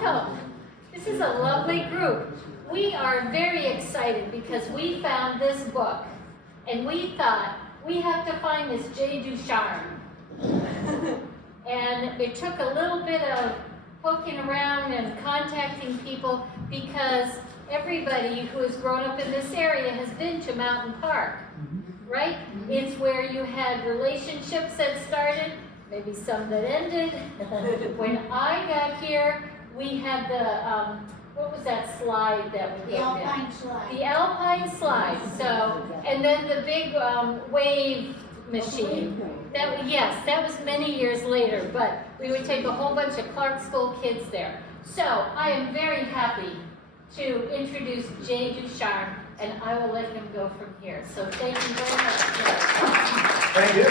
welcome. This is a lovely group. We are very excited because we found this book and we thought we have to find this J. Ducharme. And it took a little bit of poking around and contacting people because everybody who has grown up in this area has been to Mountain Park, right? It's where you had relationships that started, maybe some that ended. When I got here, we had the, what was that slide that we The Alpine slide. The Alpine slide. So, and then the big wave machine. Yes, that was many years later, but we would take a whole bunch of Clark School kids there. So I am very happy to introduce J. Ducharme, and I will let him go from here. So thank you very much. Thank you.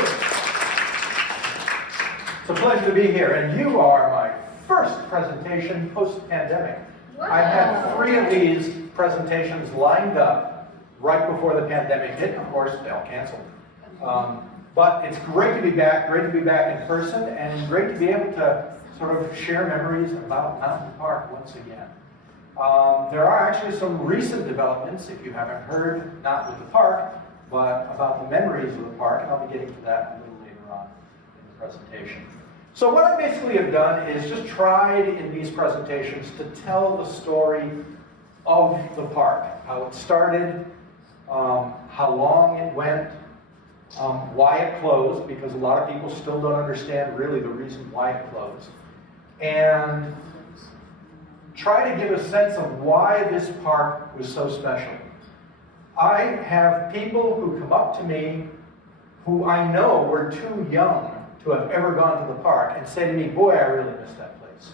It's a pleasure to be here, and you are my first presentation post-pandemic. Wow. I had 3 of these presentations lined up right before the pandemic hit. Of course, they all canceled. But it's great to be back in person, and great to be able to sort of share memories about Mountain Park once again. There are actually some recent developments, if you haven't heard, not with the park, but about the memories of the park, and I'll be getting to that a little later on in the presentation. So what I basically have done is just tried in these presentations to tell the story of the park, how it started, how long it went, why it closed, because a lot of people still don't understand really the reason why it closed, and try to give a sense of why this park was so special. I have people who come up to me who I know were too young to have ever gone to the park and say to me, boy, I really miss that place.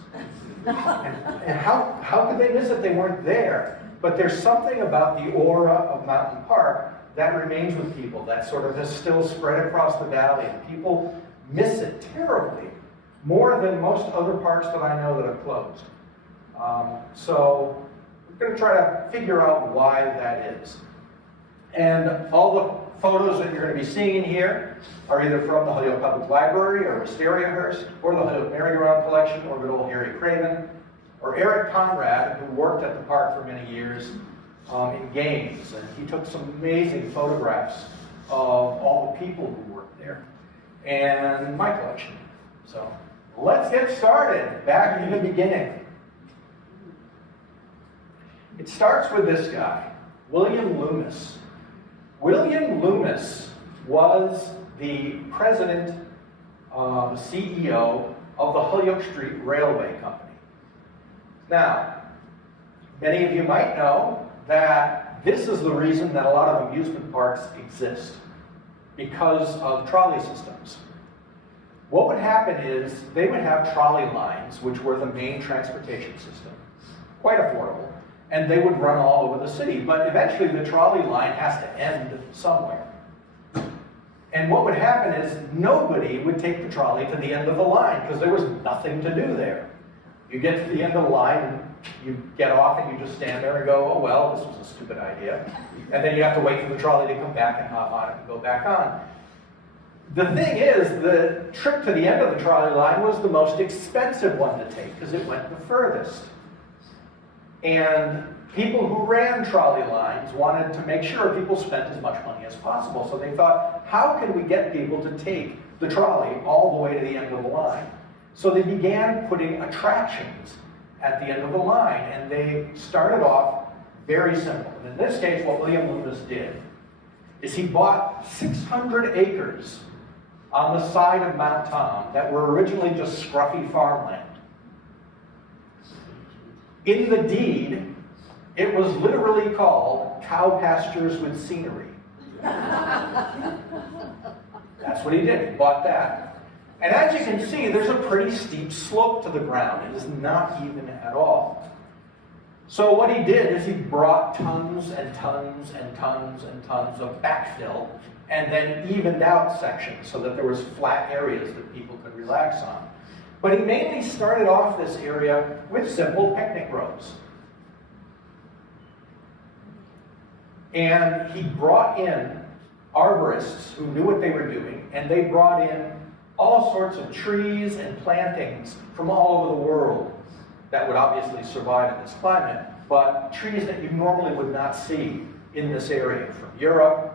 and how could they miss it? They weren't there. But there's something about the aura of Mountain Park that remains with people, that sort of has still spread across the valley, and people miss it terribly, more than most other parks that I know that have closed. So we're going to try to figure out why that is. And all the photos that you're going to be seeing here are either from the Holyoke Public Library or Wisteria Hearst, or the Holyoke Merry-Go-Round Collection, or good old Harry Craven, or Eric Conrad, who worked at the park for many years in games. And he took some amazing photographs of all the people who worked there, and my collection. So let's get started, back in the beginning. It starts with this guy, William Loomis. William Loomis was the president, CEO of the Holyoke Street Railway Company. Now, many of you might know that this is the reason that a lot of amusement parks exist, because of trolley systems. What would happen is they would have trolley lines, which were the main transportation system, quite affordable, and they would run all over the city. But eventually the trolley line has to end somewhere. And what would happen is nobody would take the trolley to the end of the line because there was nothing to do there. You get to the end of the line and you get off and you just stand there and go, oh well, this was a stupid idea. And then you have to wait for the trolley to come back and hop on it and go back on. The thing is, the trip to the end of the trolley line was the most expensive one to take because it went the furthest. And people who ran trolley lines wanted to make sure people spent as much money as possible. So they thought, how can we get people to take the trolley all the way to the end of the line? So they began putting attractions at the end of the line, and they started off very simple. And in this case, what William Loomis did is he bought 600 acres on the side of Mount Tom that were originally just scruffy farmland. In the deed, it was literally called Cow Pastures with Scenery. That's what he did, he bought that. And as you can see, there's a pretty steep slope to the ground. It is not even at all. So what he did is he brought tons and tons and tons and tons of backfill and then evened out sections so that there was flat areas that people could relax on. But he mainly started off this area with simple picnic rows. And he brought in arborists who knew what they were doing, and they brought in all sorts of trees and plantings from all over the world. that would obviously survive in this climate, but trees that you normally would not see in this area, from Europe,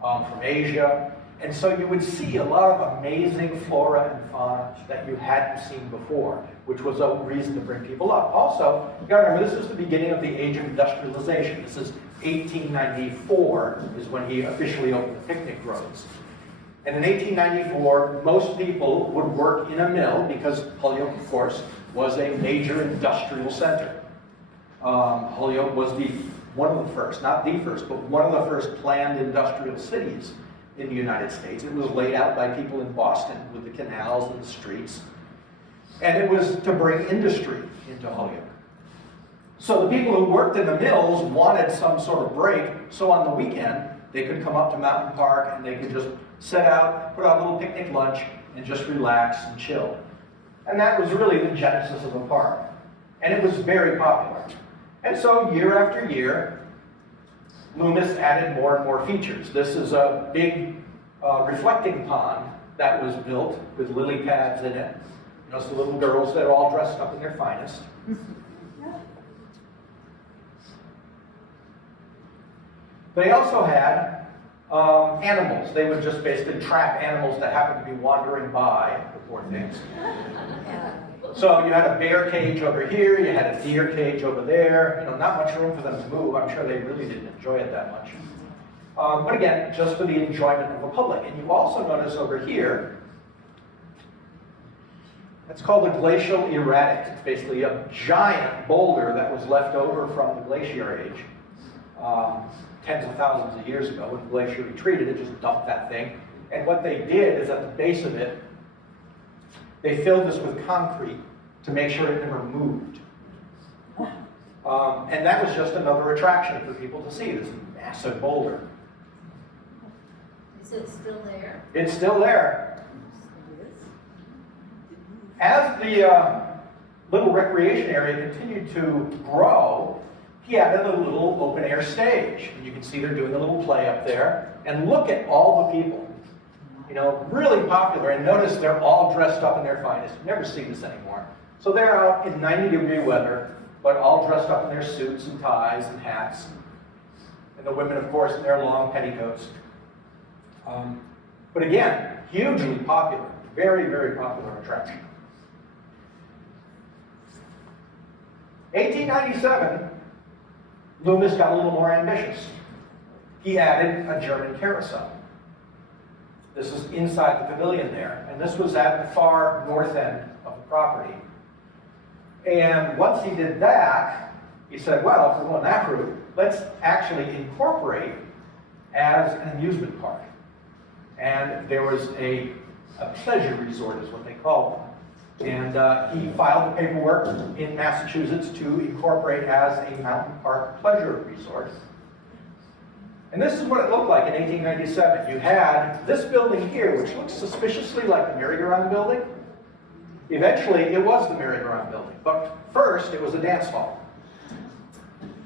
from Asia. And so you would see a lot of amazing flora and fauna that you hadn't seen before, which was a reason to bring people up. Also, you gotta remember, this is the beginning of the age of industrialization. This is 1894 is when he officially opened the picnic groves. And in 1894, most people would work in a mill because Holyoke, of course, was a major industrial center. Holyoke was one of the first, not the first, but one of the first planned industrial cities in the United States. It was laid out by people in Boston with the canals and the streets. And it was to bring industry into Holyoke. So the people who worked in the mills wanted some sort of break, so on the weekend, they could come up to Mountain Park and they could just set out, put out a little picnic lunch, and just relax and chill. And that was really the genesis of the park. And it was very popular. And so year after year, Loomis added more and more features. This is a big reflecting pond that was built with lily pads in it. You know, so little girls that are all dressed up in their finest. They also had animals. They would just basically trap animals that happened to be wandering by, the poor things. So you had a bear cage over here, you had a deer cage over there, you know, not much room for them to move. I'm sure they really didn't enjoy it that much. But again, just for the enjoyment of the public. And you also notice over here, that's called a glacial erratic. It's basically a giant boulder that was left over from the glacier age. Tens of thousands of years ago, when the glacier retreated, it just dumped that thing. And what they did is at the base of it, they filled this with concrete to make sure it never moved. And that was just another attraction for people to see, this massive boulder. Is it still there? It's still there. As the little recreation area continued to grow, he added a little open air stage. And you can see they're doing a little play up there. And look at all the people. You know, really popular. And notice they're all dressed up in their finest. You never see this anymore. So they're out in 90-degree weather, but all dressed up in their suits and ties and hats. And the women, of course, in their long petticoats. But again, hugely popular. Very, very popular attraction. 1897, Loomis got a little more ambitious. He added a German carousel. This is inside the pavilion there, and this was at the far north end of the property. And once he did that, he said, well, if we're going that route, let's actually incorporate as an amusement park. And there was a pleasure resort is what they called them. And he filed the paperwork in Massachusetts to incorporate as a mountain park pleasure resort. And this is what it looked like in 1897. You had this building here, which looks suspiciously like the merry-go-round building. Eventually, it was the merry-go-round building. But first, it was a dance hall.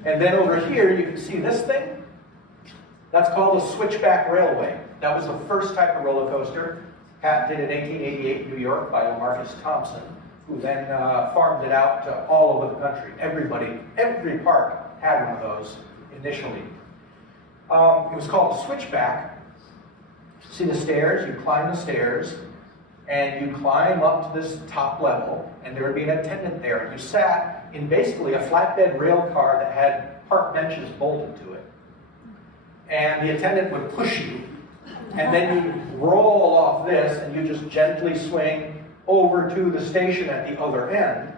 And then over here, you can see this thing. That's called a switchback railway. That was the first type of roller coaster, patented in 1888 in New York by Marcus Thompson, who then farmed it out to all over the country. Every park had one of those initially. It was called a switchback. See the stairs? You climb the stairs, and you climb up to this top level, and there would be an attendant there. You sat in basically a flatbed rail car that had park benches bolted to it. And the attendant would push you, and then you'd roll off this, and you just gently swing over to the station at the other end.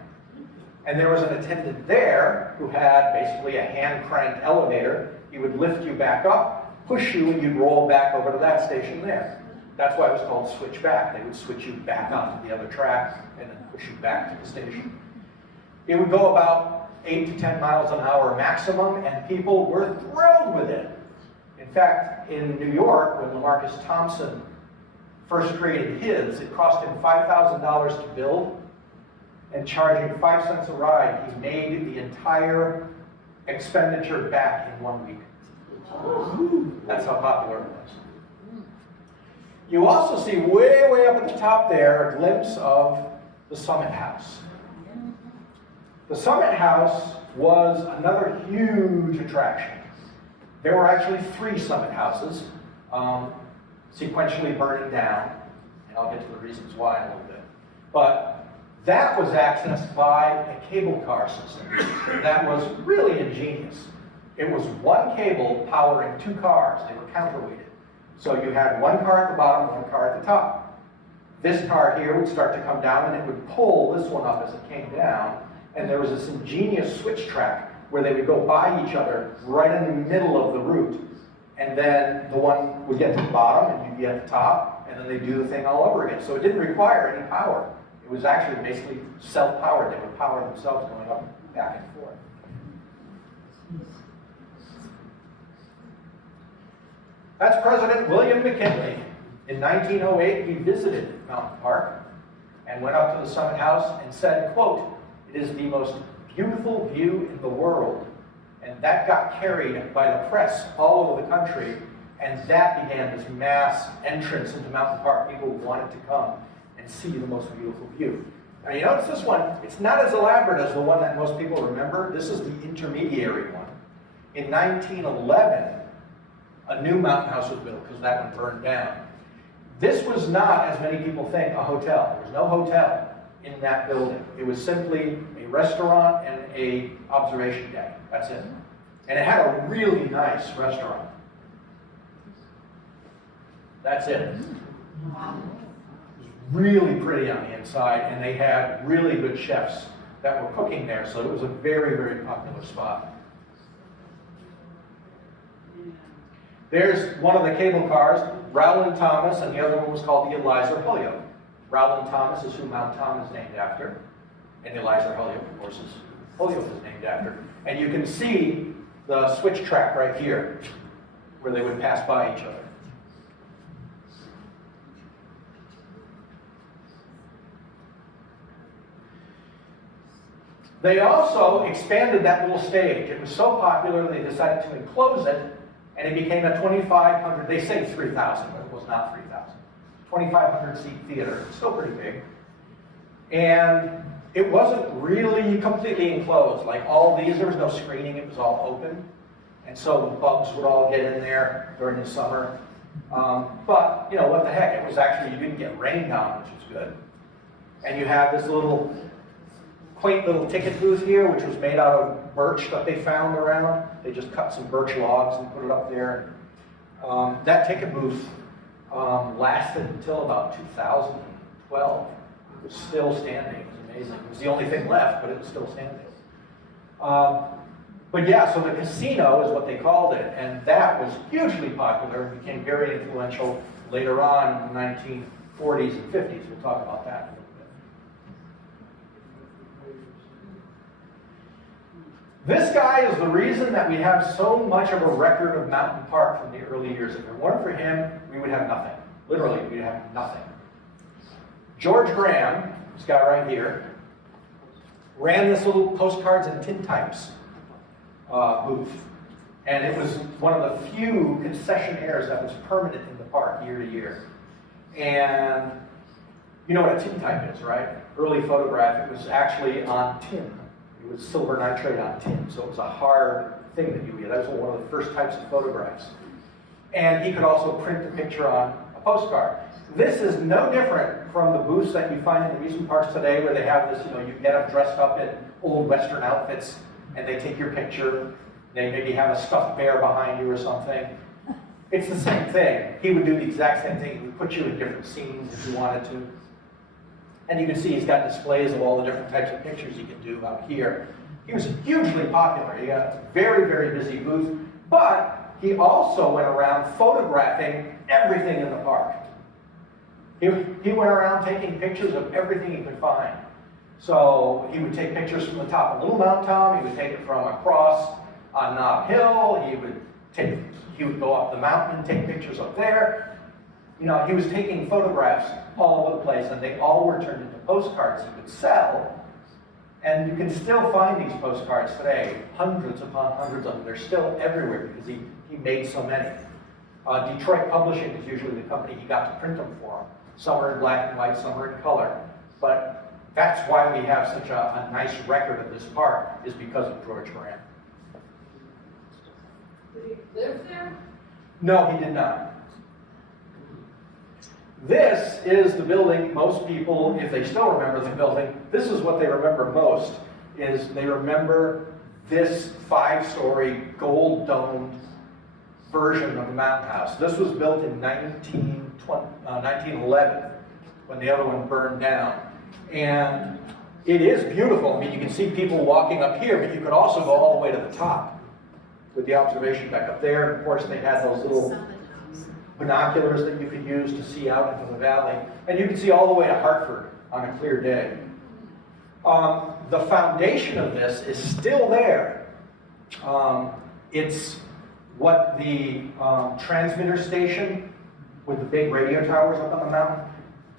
And there was an attendant there who had basically a hand-cranked elevator. He would lift you back up, push you, and you'd roll back over to that station there. That's why it was called switchback. They would switch you back onto the other track and then push you back to the station. It would go about 8 to 10 miles an hour maximum, and people were thrilled with it. In fact, in New York, when Marcus Thompson first created his, it cost him $5,000 to build, and charging 5 cents a ride, he made the entire expenditure back in 1 week. That's how popular it was. You also see way up at the top there a glimpse of the Summit House. The Summit House was another huge attraction. There were actually 3 Summit Houses, sequentially burning down, and I'll get to the reasons why in a little bit. But that was accessed by a cable car system that was really ingenious. It was one cable powering 2 cars. They were counterweighted. So you had one car at the bottom, one car at the top. This car here would start to come down and it would pull this one up as it came down. And there was this ingenious switch track where they would go by each other right in the middle of the route. And then the one would get to the bottom and you'd be at the top, and then they'd do the thing all over again. So it didn't require any power. It was actually basically self-powered. They would power themselves going up, back and forth. That's President William McKinley. In 1908, he visited Mountain Park and went up to the Summit House and said, quote, "It is the most beautiful view in the world." And that got carried by the press all over the country, and that began this mass entrance into Mountain Park. People wanted to come and see the most beautiful view. Now you notice this one, it's not as elaborate as the one that most people remember. This is the intermediary one. In 1911, a new mountain house was built because that one burned down. This was not, as many people think, a hotel. There was no hotel in that building. It was simply a restaurant and a observation deck. That's it. And it had a really nice restaurant. That's it. It was really pretty on the inside, and they had really good chefs that were cooking there, so it was a very, very popular spot. There's one of the cable cars, Rowland Thomas, and the other one was called the Eliza Holyoke. Rowland Thomas is who Mount Tom is named after, and Eliza Holyoke, of course, is Holyoke is named after. And you can see the switch track right here, where they would pass by each other. They also expanded that little stage. It was so popular, they decided to enclose it, and it became a 2,500, they say 3,000, but it was not 3,000. 2,500 seat theater, it's still pretty big. And it wasn't really completely enclosed. Like all these, there was no screening, it was all open. And so the bugs would all get in there during the summer. But, you know, what the heck, it was actually, you didn't get rained on, which was good. And you have this little, quaint little ticket booth here, which was made out of birch that they found around. They just cut some birch logs and put it up there. That ticket booth lasted until about 2012. It was still standing. It was amazing. It was the only thing left, but it was still standing. But yeah, so the casino is what they called it, and that was hugely popular and became very influential later on in the 1940s and 50s. We'll talk about that in a little bit. This guy is the reason that we have so much of a record of Mountain Park from the early years. If it weren't for him, we would have nothing. Literally, we'd have nothing. George Graham, this guy right here, ran this little postcards and tintypes booth. And it was one of the few concessionaires that was permanent in the park year to year. And you know what a tintype is, right? Early photograph, it was actually on tin. It was silver nitrate on tin, so it was a hard thing that you would get. That was one of the first types of photographs. And he could also print the picture on a postcard. This is no different from the booths that you find in the amusement parks today, where they have this, you know, you get them dressed up in old Western outfits, and they take your picture. They maybe have a stuffed bear behind you or something. It's the same thing. He would do the exact same thing. He would put you in different scenes if you wanted to. And you can see he's got displays of all the different types of pictures he can do out here. He was hugely popular. He got a very, very busy booth, but he also went around photographing everything in the park. He went around taking pictures of everything he could find. So he would take pictures from the top of Little Mount Tom, he would take it from across on Nob Hill, he would go up the mountain and take pictures up there. You know, he was taking photographs all over the place, and they all were turned into postcards he could sell. And you can still find these postcards today, hundreds upon hundreds of them. They're still everywhere because he made so many. Detroit Publishing is usually the company he got to print them for him. Some are in black and white, some are in color. But That's why we have such a nice record of this park, is because of George Moran. Did he live there? No, he did not. This is the building most people, if they still remember the building, this is what they remember most, is they remember this 5-story gold-domed version of the Mountain House. This was built in 1911, when the other one burned down. And it is beautiful. I mean, you can see people walking up here, but you could also go all the way to the top with the observation deck up there. And of course, they had those little binoculars that you could use to see out into the valley. And you can see all the way to Hartford on a clear day. The foundation of this is still there. It's what the transmitter station with the big radio towers up on the mountain,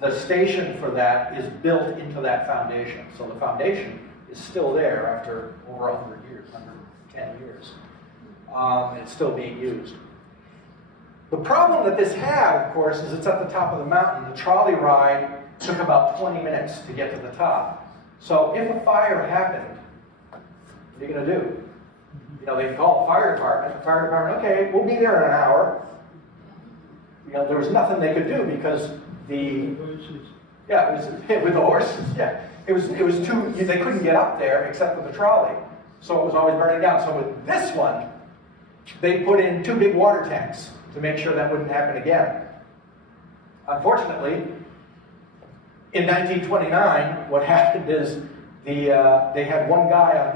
the station for that is built into that foundation. So the foundation is still there after over 100 years, 110 years. It's still being used. The problem that this had, of course, is it's at the top of the mountain. The trolley ride took about 20 minutes to get to the top. So if a fire happened, what are you going to do? You know, they'd call the fire department. The fire department, okay, we'll be there in an hour. You know, there was nothing they could do because with the horses, yeah. It was too, they couldn't get up there except for the trolley. So it was always burning down. So with this one, they put in 2 big water tanks to make sure that wouldn't happen again. Unfortunately, in 1929, what happened is they had one guard on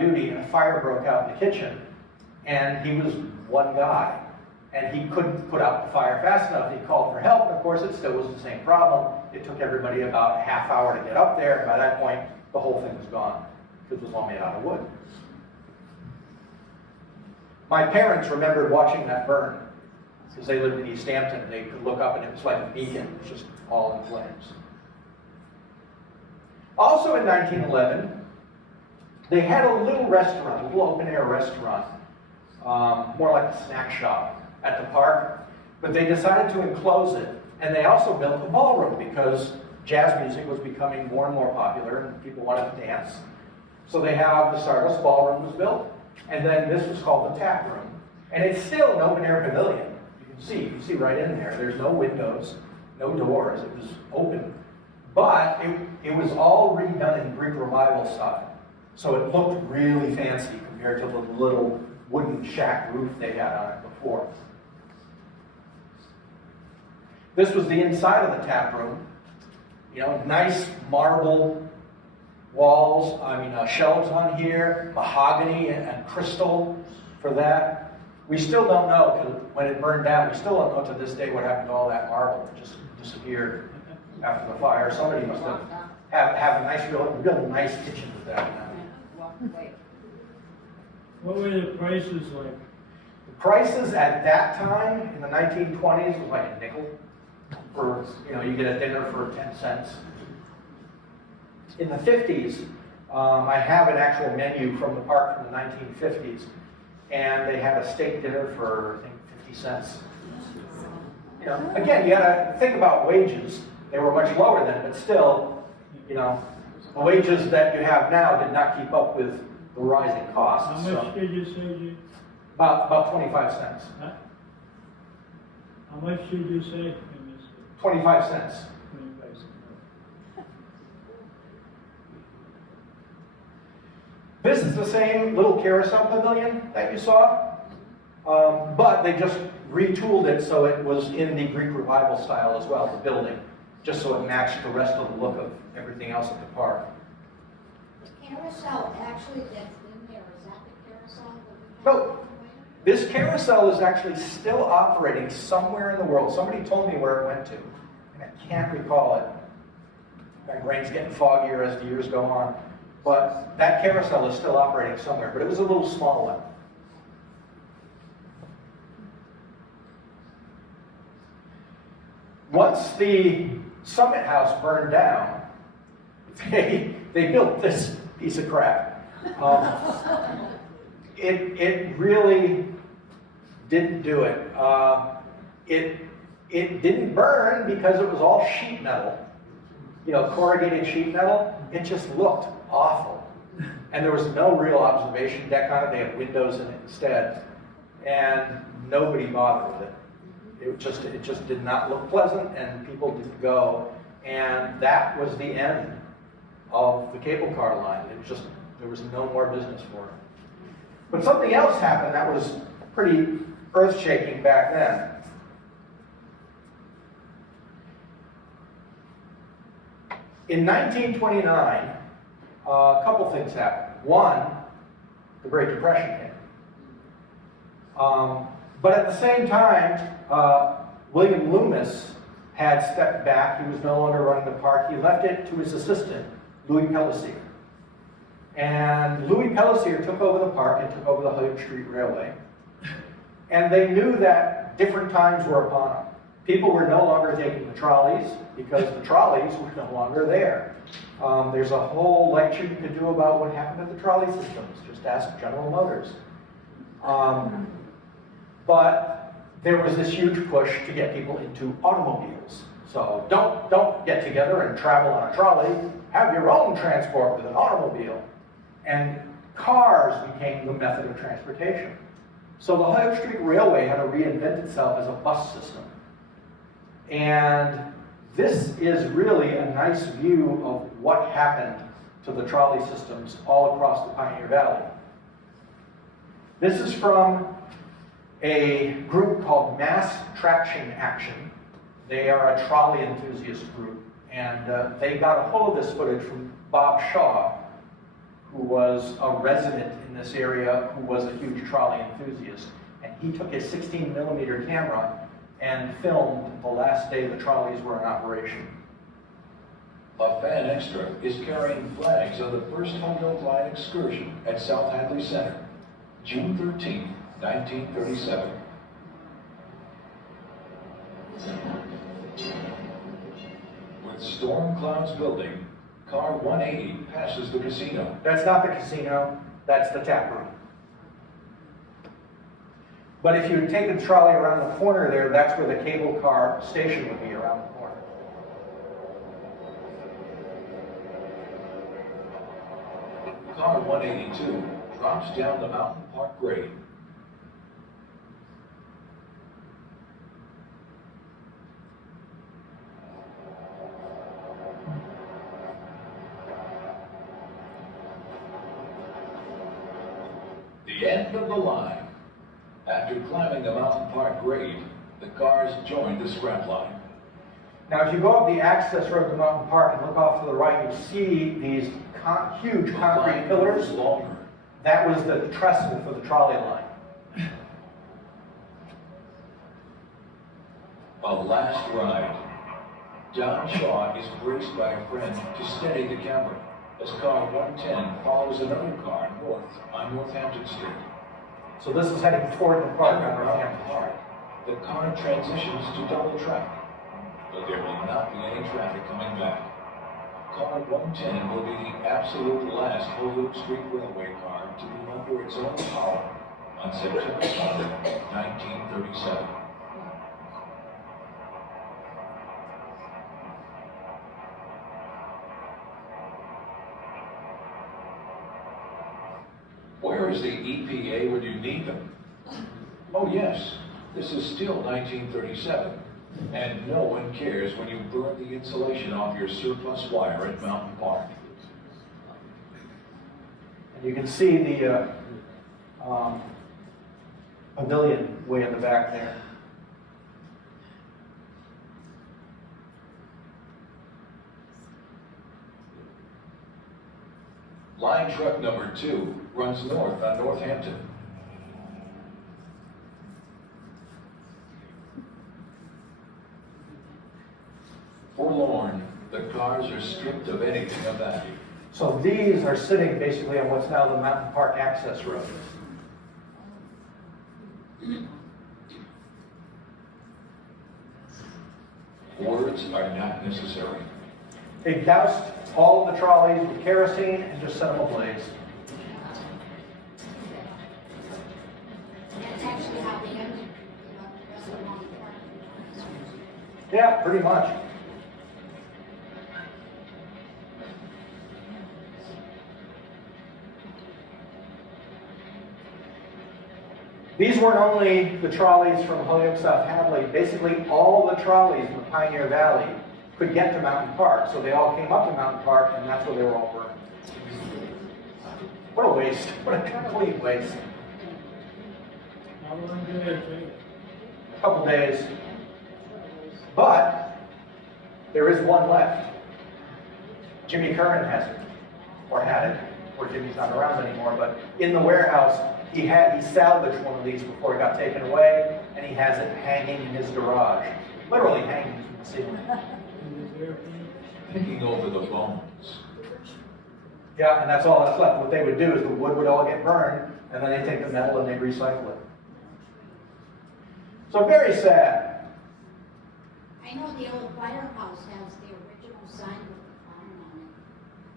duty, and a fire broke out in the kitchen. And he was one guy. And he couldn't put out the fire fast enough. He called for help, and of course it still was the same problem. It took everybody about a half hour to get up there, and by that point, the whole thing was gone, because it was all made out of wood. My parents remembered watching that burn, because they lived in East Hampton. They could look up, and it was like a beacon. It was just all in flames. Also in 1911, they had a little restaurant, a little open-air restaurant, more like a snack shop at the park, but they decided to enclose it. And they also built a ballroom because jazz music was becoming more and more popular and people wanted to dance. So they have the Stardust Ballroom was built, and then this was called the Tap Room. And it's still an open-air pavilion. You can see right in there. There's no windows, no doors. It was open. But it was all redone in Greek Revival style. So it looked really fancy compared to the little wooden shack roof they had on it before. This was the inside of the tap room. You know, nice marble walls, shelves on here, mahogany and crystal for that. We still don't know, because when it burned down, we still don't know to this day what happened to all that marble. It just disappeared after the fire. Somebody must have a nice, real nice kitchen with that now. What were the prices like? The prices at that time, in the 1920s, was like a nickel. For, you get a dinner for 10 cents. In the 50s, I have an actual menu from the park from the 1950s, and they had a steak dinner for, I think, 50 cents. Again, you gotta think about wages. They were much lower then, but still, the wages that you have now did not keep up with the rising costs. How much did you say, Jim? About 25 cents. Huh? How much did you say? 25 cents. 25 cents. This is the same little carousel pavilion that you saw, but they just retooled it so it was in the Greek Revival style as well, the building, just so it matched the rest of the look of everything else at the park. The carousel actually that's in there, is that the carousel that we have? No. This carousel is actually still operating somewhere in the world. Somebody told me where it went to, and I can't recall it. My brain's getting foggier as the years go on. But that carousel is still operating somewhere, but it was a little small one. Once the Summit House burned down, they built this piece of crap. It really didn't do it. It didn't burn because it was all sheet metal. corrugated sheet metal. It just looked awful. And there was no real observation deck on it. They had windows in it instead. And nobody bothered with it. It just did not look pleasant, and people didn't go. And that was the end of the cable car line. There was no more business for it. But something else happened that was pretty earth-shaking back then. In 1929, a couple things happened. One, the Great Depression came. But at the same time, William Loomis had stepped back. He was no longer running the park. He left it to his assistant, Louis Pellissier. And Louis Pellissier took over the park and took over the Hoyok Street Railway. And they knew that different times were upon them. People were no longer taking the trolleys because the trolleys were no longer there. There's a whole lecture you could do about what happened to the trolley systems. Just ask General Motors. But there was this huge push to get people into automobiles. So don't get together and travel on a trolley. Have your own transport with an automobile. And cars became the method of transportation. So the Hoyok Street Railway had to reinvent itself as a bus system. And this is really a nice view of what happened to the trolley systems all across the Pioneer Valley. This is from a group called Mass Traction Action. They are a trolley enthusiast group, and they got a hold of this footage from Bob Shaw, who was a resident in this area, who was a huge trolley enthusiast. And he took his 16mm camera and filmed the last day the trolleys were in operation. A fan extra is carrying flags on the first Humboldt Line excursion at South Hadley Center, June 13, 1937. With storm clouds building, car 180 passes the casino. That's not the casino, that's the tap room. But if you would take the trolley around the corner there, that's where the cable car station would be, around the corner. Car 182 drops down the Mountain Park grade. The end of the line. After climbing the Mountain Park grade, the cars joined the scrap line. Now, if you go up the access road to Mountain Park and look off to the right, you see these huge concrete pillars. Longer. That was the trestle for the trolley line. A last ride. John Shaw is braced by a friend to steady the camera as car 110 follows another car north on Northampton Street. So this is heading toward the park on Around Northampton the Street. park, the car transitions to double track, but there will not be any traffic coming back. Car 110 will be the absolute last Hoyok Street Railway car to be under its own power on September 20, 1937. Where is the EPA when you need them? Oh yes, this is still 1937, and no one cares when you burn the insulation off your surplus wire at Mountain Park. And you can see the pavilion way in the back there. Line truck number 2 runs north on Northampton. Forlorn, the cars are stripped of anything of value. So these are sitting basically on what's now the Mountain Park access road. Words are not necessary. They doused all of the trolleys with kerosene and just set them ablaze. That's actually how they ended, the rest of the month. Yeah, pretty much. These weren't only the trolleys from Holyoke, South Hadley. Basically, all the trolleys in the Pioneer Valley could get to Mountain Park. So they all came up to Mountain Park, and that's where they were all burned. What a waste. What a complete waste. How long did it take? A couple days. But there is one left. Jimmy Curran has it, or had it, or Jimmy's not around anymore, but in the warehouse, he salvaged one of these before it got taken away, and he has it hanging in his garage. Literally hanging from the ceiling. Picking over the bones. Yeah, and that's all that's left. What they would do is the wood would all get burned, and then they take the metal and they recycle it. So very sad. I know the old firehouse has the original sign with the clown on it.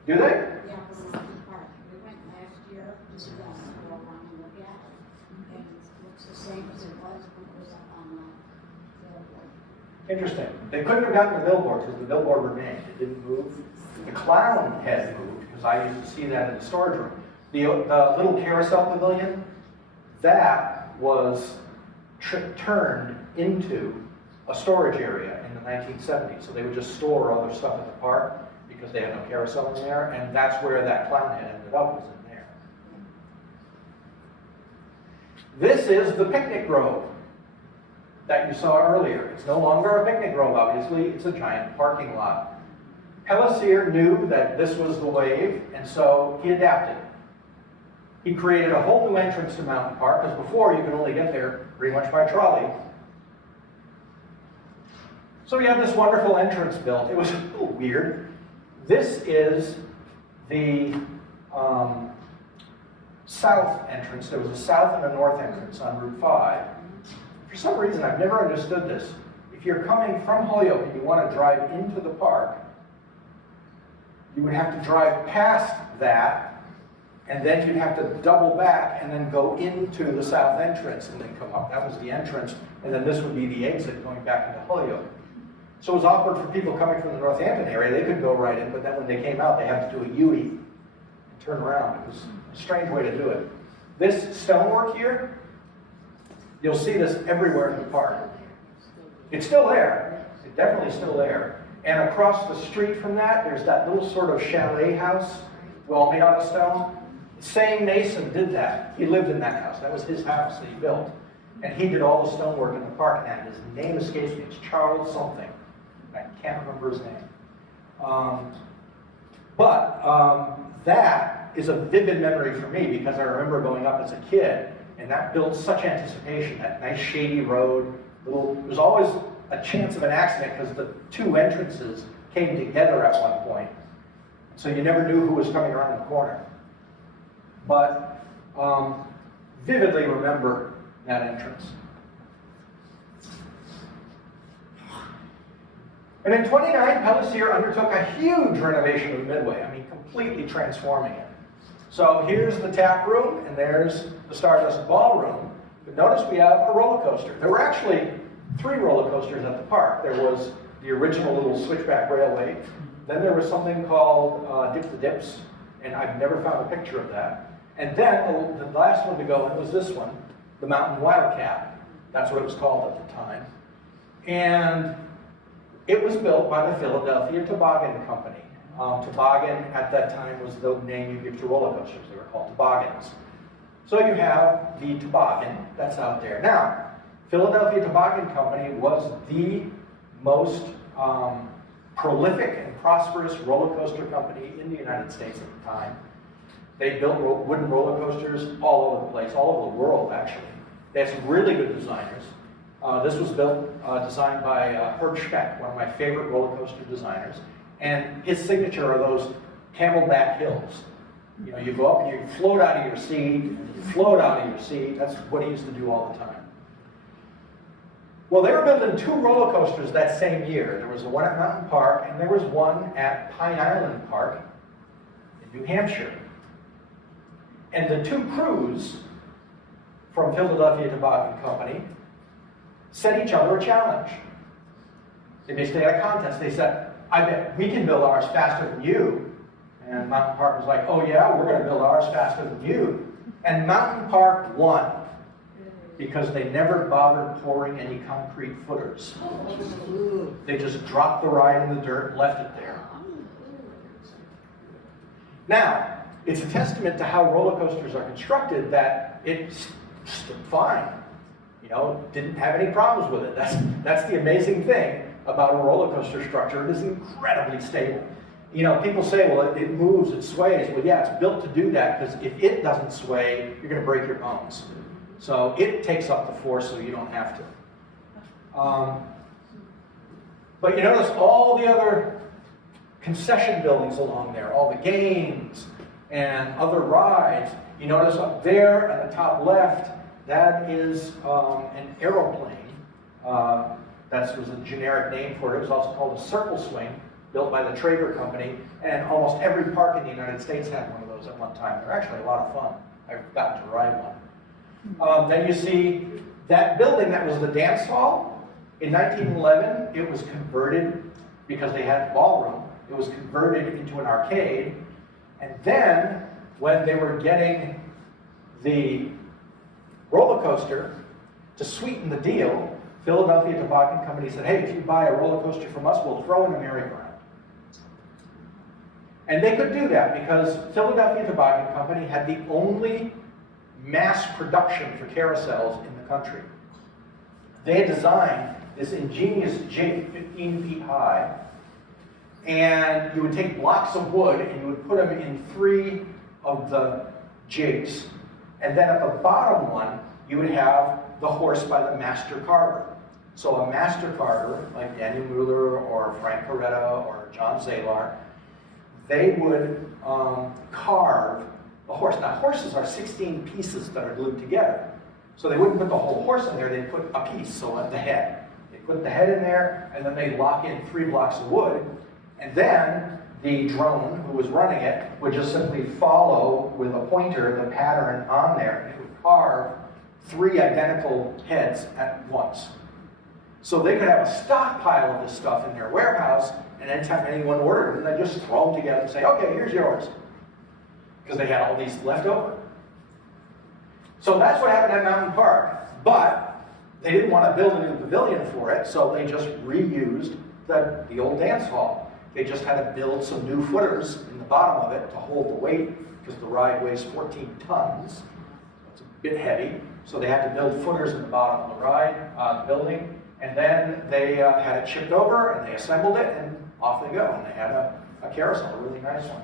Do they? Yeah, for Mountain Park. We went last year, just to go around and look at it. And it looks the same as it was when it was up on the billboard. Interesting. They couldn't have gotten the billboard because the billboard remained. It didn't move. The clown had moved because I used to see that in the storage room. The little carousel pavilion, that was turned into a storage area in the 1970s. So they would just store other stuff at the park because they had no carousel in there, and that's where that clown head ended up, was in there. This is the picnic grove that you saw earlier. It's no longer a picnic grove, obviously. It's a giant parking lot. Pellissier knew that this was the wave, and so he adapted. He created a whole new entrance to Mountain Park, because before you could only get there pretty much by trolley. So we had this wonderful entrance built. It was a little weird. This is the south entrance. There was a south and a north entrance on Route 5. For some reason, I've never understood this. If you're coming from Holyoke and you want to drive into the park, you would have to drive past that, and then you'd have to double back and then go into the south entrance and then come up. That was the entrance, and then this would be the exit going back into Holyoke. So it was awkward for people coming from the Northampton area. They could go right in, but then when they came out, they had to do a U-E and turn around. It was a strange way to do it. This stonework here, you'll see this everywhere in the park. It's still there. It's definitely still there. And across the street from that, there's that little sort of chalet house, all made out of stone. The same mason did that. He lived in that house. That was his house that he built. And he did all the stonework in the park, and his name escapes me. It's Charles something. I can't remember his name. That is a vivid memory for me because I remember going up as a kid, and that built such anticipation, that nice shady road. There's always a chance of an accident because the two entrances came together at one point. So you never knew who was coming around the corner. But vividly remember that entrance. And in 29, Pellissier undertook a huge renovation of the Midway. I mean, completely transforming it. So here's the tap room, and there's the Stardust Ballroom. But notice we have a roller coaster. There were actually 3 roller coasters at the park. There was the original little switchback railway. Then there was something called Dip the Dips, and I've never found a picture of that. And then the last one to go in was this one, the Mountain Wildcat. That's what it was called at the time. And it was built by the Philadelphia Toboggan Company. Toboggan at that time was the name you give to roller coasters. They were called toboggans. So you have the toboggan that's out there. Now, Philadelphia Toboggan Company was the most prolific and prosperous roller coaster company in the United States at the time. They built wooden roller coasters all over the place, all over the world, actually. They had some really good designers. This was designed by Herb Speck, one of my favorite roller coaster designers. And his signature are those camelback hills. You know, you go up and you float out of your seat, and you float out of your seat. That's what he used to do all the time. Well, they were building 2 roller coasters that same year. There was the one at Mountain Park, and there was one at Pine Island Park in New Hampshire. And the 2 crews from Philadelphia Toboggan Company set each other a challenge. They basically had a contest. They said, I bet we can build ours faster than you. And Mountain Park was like, oh yeah, we're going to build ours faster than you. And Mountain Park won. because they never bothered pouring any concrete footers. They just dropped the ride in the dirt and left it there. Now, it's a testament to how roller coasters are constructed that it's fine. You know, didn't have any problems with it. That's the amazing thing about a roller coaster structure. It is incredibly stable. You know, people say, well, it moves, it sways. Well, yeah, it's built to do that, because if it doesn't sway, you're going to break your bones. So it takes up the force so you don't have to. But you notice all the other concession buildings along there, all the games and other rides. You notice up there at the top left, that is an aeroplane. That was a generic name for it. It was also called a circle swing, built by the Traeger Company, and almost every park in the United States had one of those at one time. They're actually a lot of fun. I've gotten to ride one. Then you see that building that was the dance hall. In 1911, it was converted, because they had a ballroom, it was converted into an arcade. And then, when they were getting the roller coaster, to sweeten the deal, Philadelphia Toboggan Company said, hey, if you buy a roller coaster from us, we'll throw in a merry-go-round. And they could do that because Philadelphia Toboggan Company had the only mass production for carousels in the country. They had designed this ingenious jig 15 feet high, and you would take blocks of wood and you would put them in 3 of the jigs. And then at the bottom one, you would have the horse by the master carver. So a master carver, like Daniel Mueller or Frank Coretta or John Zalar, they would carve the horse. Now, horses are 16 pieces that are glued together. So they wouldn't put the whole horse in there, they'd put a piece, so at the head. They put the head in there, and then they'd lock in 3 blocks of wood, and then the drone who was running it would just simply follow with a pointer the pattern on there, and it would carve 3 identical heads at once. So they could have a stockpile of this stuff in their warehouse, and anytime anyone ordered them, they'd just throw them together and say, okay, here's yours. Because they had all these left over. So that's what happened at Mountain Park. But they didn't want to build a new pavilion for it, so they just reused the old dance hall. They just had to build some new footers in the bottom of it to hold the weight, because the ride weighs 14 tons. It's a bit heavy. So they had to build footers in the bottom of the ride, building. And then they had it shipped over, and they assembled it, and off they go. And they had a carousel, a really nice one.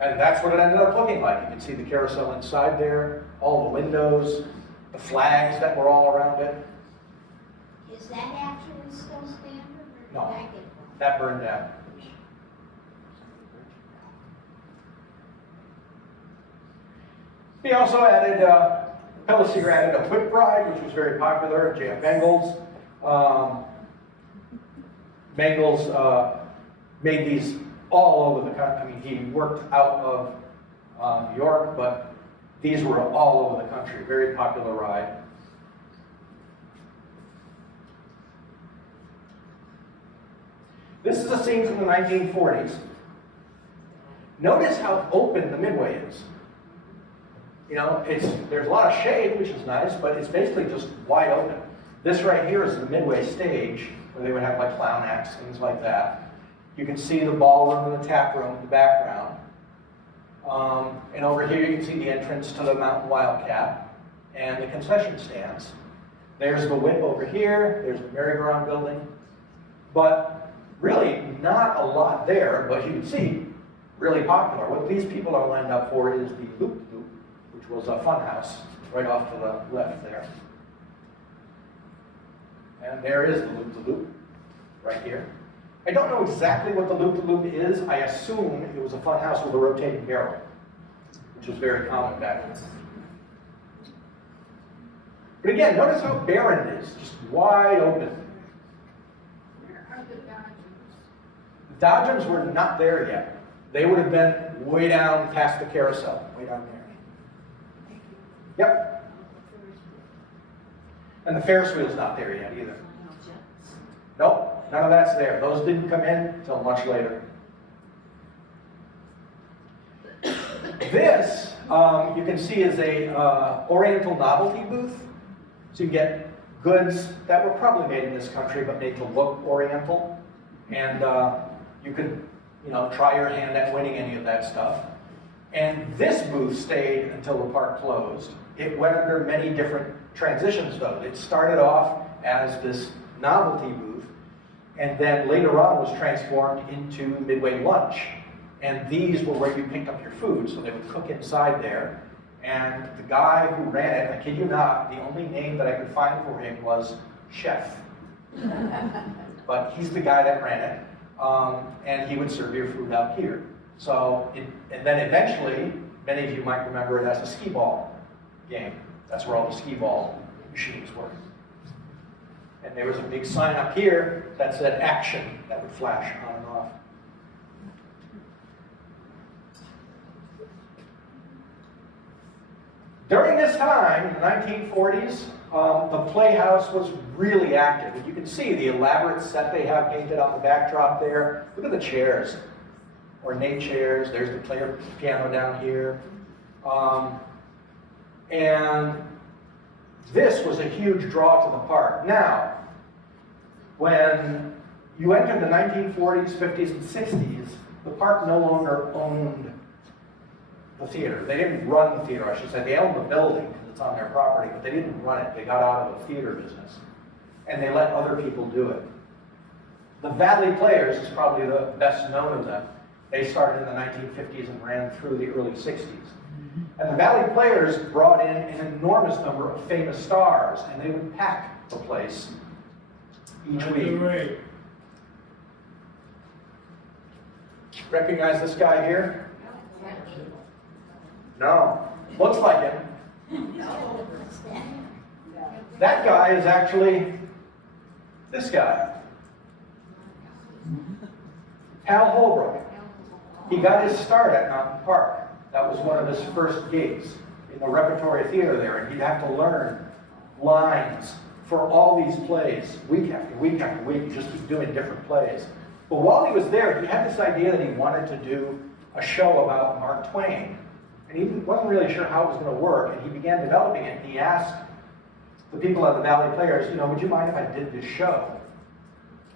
And that's what it ended up looking like. You can see the carousel inside there, all the windows, the flags that were all around it. Is that actually still standing, or No. did that get? That burned down. He also added, Pellissier added a whip ride, which was very popular. J.F. Bengals. Bengals made these all over the country. I mean, he worked out of New York, but these were all over the country. Very popular ride. This is a scene from the 1940s. Notice how open the midway is. You know, there's a lot of shade, which is nice, but it's basically just wide open. This right here is the midway stage, where they would have like clown acts, things like that. You can see the ballroom and the tap room in the background. And over here you can see the entrance to the Mountain Wildcat and the concession stands. There's the whip over here, there's the merry-go-round building. But really not a lot there, but you can see, really popular. What these people are lined up for is the Loop-Loop, which was a fun house right off to the left there. And there is the Loop-the-Loop right here. I don't know exactly what the Loop-the-Loop is. I assume it was a fun house with a rotating barrel, which was very common back then. But again, notice how barren it is, just wide open. Where are the Dodgers? The Dodgems were not there yet. They would have been way down past the carousel, way down there. Yep. And the Ferris wheel's not there yet either. Nope, none of that's there. Those didn't come in until much later. This, you can see, is a Oriental novelty booth. So you can get goods that were probably made in this country, but made to look Oriental. And you could, try your hand at winning any of that stuff. And this booth stayed until the park closed. It went under many different transitions, though. It started off as this novelty booth, and then later on was transformed into Midway Lunch. And these were where you picked up your food, so they would cook inside there. And the guy who ran it, I kid you not, the only name that I could find for him was Chef. But he's the guy that ran it, and he would serve your food out here. So, and then eventually, many of you might remember it as a skee ball game. That's where all the skee ball machines were. And there was a big sign up here that said action that would flash on and off. During this time, in the 1940s, the Playhouse was really active. And you can see the elaborate set they have painted on the backdrop there. Look at the chairs, ornate chairs. There's the player piano down here. And this was a huge draw to the park. Now, when you entered the 1940s, 50s, and 60s, the park no longer owned the theater. They didn't run the theater, I should say. They owned the building because it's on their property, but they didn't run it. They got out of the theater business, and they let other people do it. The Hadley Players is probably the best known of them. They started in the 1950s and ran through the early 60s. And the Hadley Players brought in an enormous number of famous stars, and they would pack the place each week. Right. Recognize this guy here? No. Looks like him. That guy is actually this guy. Hal Holbrook. He got his start at Mountain Park. That was one of his first gigs in the repertory theater there, and he'd have to learn lines for all these plays, week after week after week, just keep doing different plays. But while he was there, he had this idea that he wanted to do a show about Mark Twain. And he wasn't really sure how it was going to work, and he began developing it, and he asked the people at the Hadley Players, would you mind if I did this show?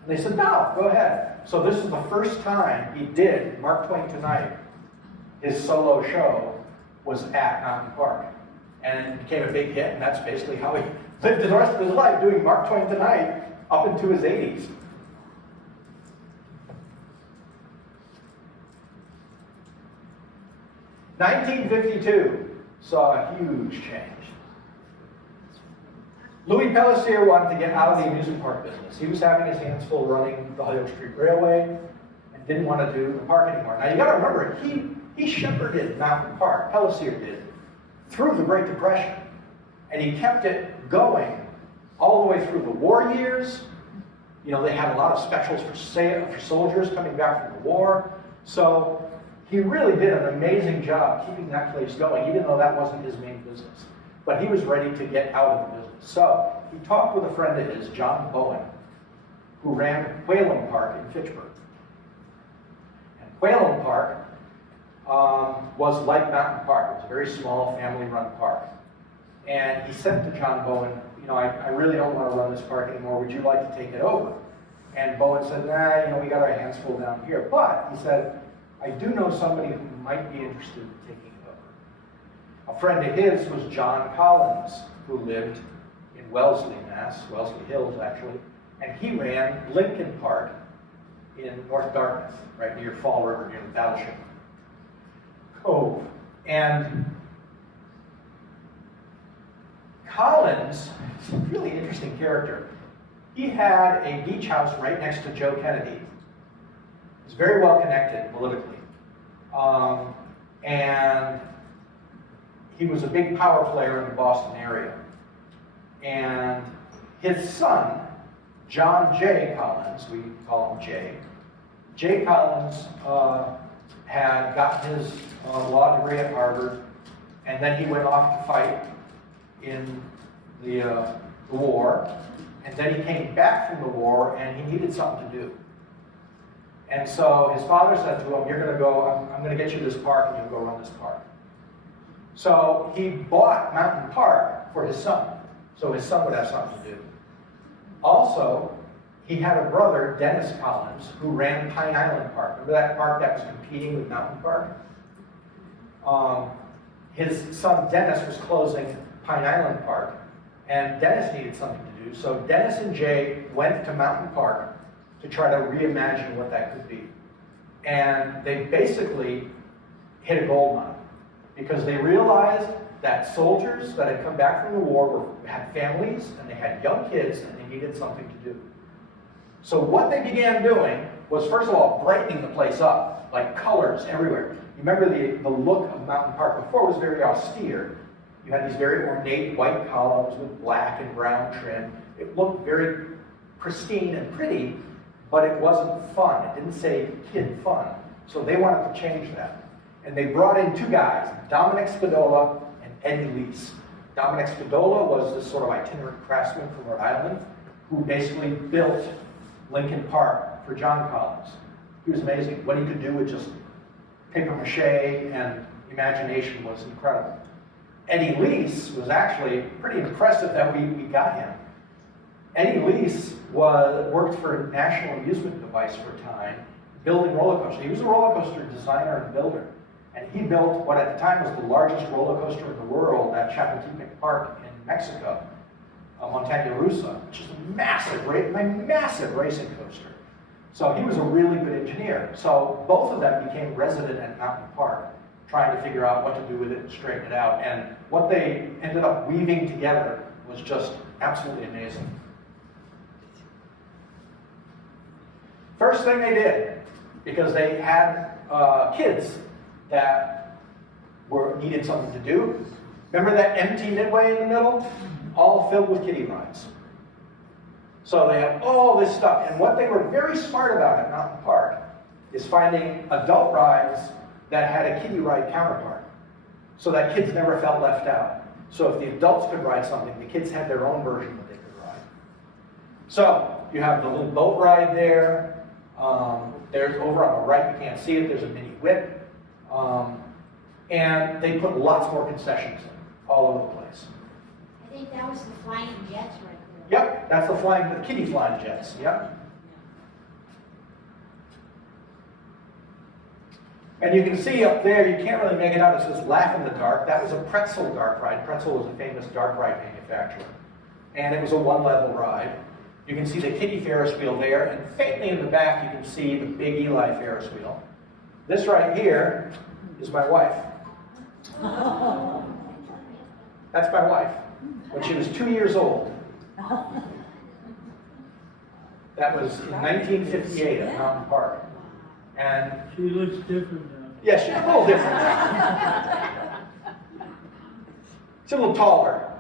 And they said, no, go ahead. So this is the first time he did Mark Twain Tonight. His solo show was at Mountain Park, and it became a big hit, and that's basically how he lived the rest of his life, doing Mark Twain Tonight up into his 80s. (1952) saw a huge change. Louis Pellissier wanted to get out of the amusement park business. He was having his hands full running the Holyoke Street Railway and didn't want to do the park anymore. Now you got to remember, he shepherded Mountain Park, Pellissier did, through the Great Depression. And he kept it going all the way through the war years. They had a lot of specials for soldiers coming back from the war. So he really did an amazing job keeping that place going, even though that wasn't his main business. But he was ready to get out of the business. So he talked with a friend of his, John Bowen, who ran Whalen Park in Fitchburg. And Whalen Park was like Mountain Park. It was a very small, family-run park. And he said to John Bowen, I really don't want to run this park anymore. Would you like to take it over? And Bowen said, nah, we got our hands full down here. But he said, I do know somebody who might be interested in taking it over. A friend of his was John Collins, who lived in Wellesley, Mass., Wellesley Hills, actually. And he ran Lincoln Park in North Dartmouth, right near Fall River, near the Battleship Cove. And Collins is a really interesting character. He had a beach house right next to Joe Kennedy. He was very well connected politically. And he was a big power player in the Boston area. And his son, John J. Collins, we call him Jay. Jay Collins had gotten his law degree at Harvard, and then he went off to fight in the war, and then he came back from the war, and he needed something to do. And so his father said to him, you're going to go, I'm going to get you this park, and you'll go run this park. So he bought Mountain Park for his son, so his son would have something to do. Also, he had a brother, Dennis Collins, who ran Pine Island Park. Remember that park that was competing with Mountain Park? His son Dennis was closing Pine Island Park, and Dennis needed something to do. So Dennis and Jay went to Mountain Park to try to reimagine what that could be. And they basically hit a gold mine because they realized that soldiers that had come back from the war had families and they had young kids and they needed something to do. So what they began doing was, first of all, brightening the place up, like colors everywhere. You remember the look of Mountain Park before was very austere. You had these very ornate white columns with black and brown trim. It looked very pristine and pretty, but it wasn't fun. It didn't say kid fun. So they wanted to change that. And they brought in two guys, Dominic Spadola and Eddie Leese. Dominic Spadola was this sort of itinerant craftsman from Rhode Island who basically built Lincoln Park for John Collins. He was amazing. What he could do with just paper mache and imagination was incredible. Eddie Leese was actually pretty impressive that we got him. Eddie Leese worked for National Amusement Device for a time, building roller coasters. He was a roller coaster designer and builder. And he built what at the time was the largest roller coaster in the world at Chapultepec Park in Mexico, Montaña Rusa, which is a massive racing coaster. So he was a really good engineer. So both of them became resident at Mountain Park, trying to figure out what to do with it and straighten it out. And what they ended up weaving together was just absolutely amazing. First thing they did, because they had kids that needed something to do. Remember that empty midway in the middle? All filled with kiddie rides. So they had all this stuff. And what they were very smart about at Mountain Park is finding adult rides that had a kiddie ride counterpart, so that kids never felt left out. So if the adults could ride something, the kids had their own version that they could ride. So you have the little boat ride there. There's over on the right, you can't see it, there's a mini whip. And they put lots more concessions in, all over the place. I think that was the Flying Jets right there. Yep, that's the kiddie flying jets, yep. And you can see up there, you can't really make it out, it says Laugh in the Dark. That was a Pretzel dark ride. Pretzel was a famous dark ride manufacturer. And it was a one-level ride. You can see the kiddie Ferris wheel there, and faintly in the back you can see the big Eli Ferris wheel. This right here is my wife. That's my wife, when she was 2 years old. That was in 1958 at Mountain Park. And She looks different now. yeah, she's a little different now. She's a little taller.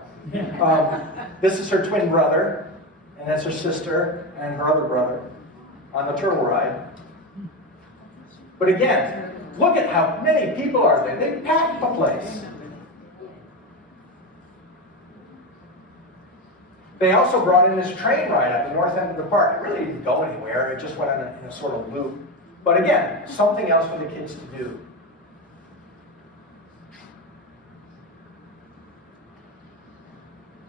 This is her twin brother, and that's her sister and her other brother on the turtle ride. But again, look at how many people are there. They packed the place. They also brought in this train ride at the north end of the park. It really didn't go anywhere. It just went in a sort of loop. But again, something else for the kids to do.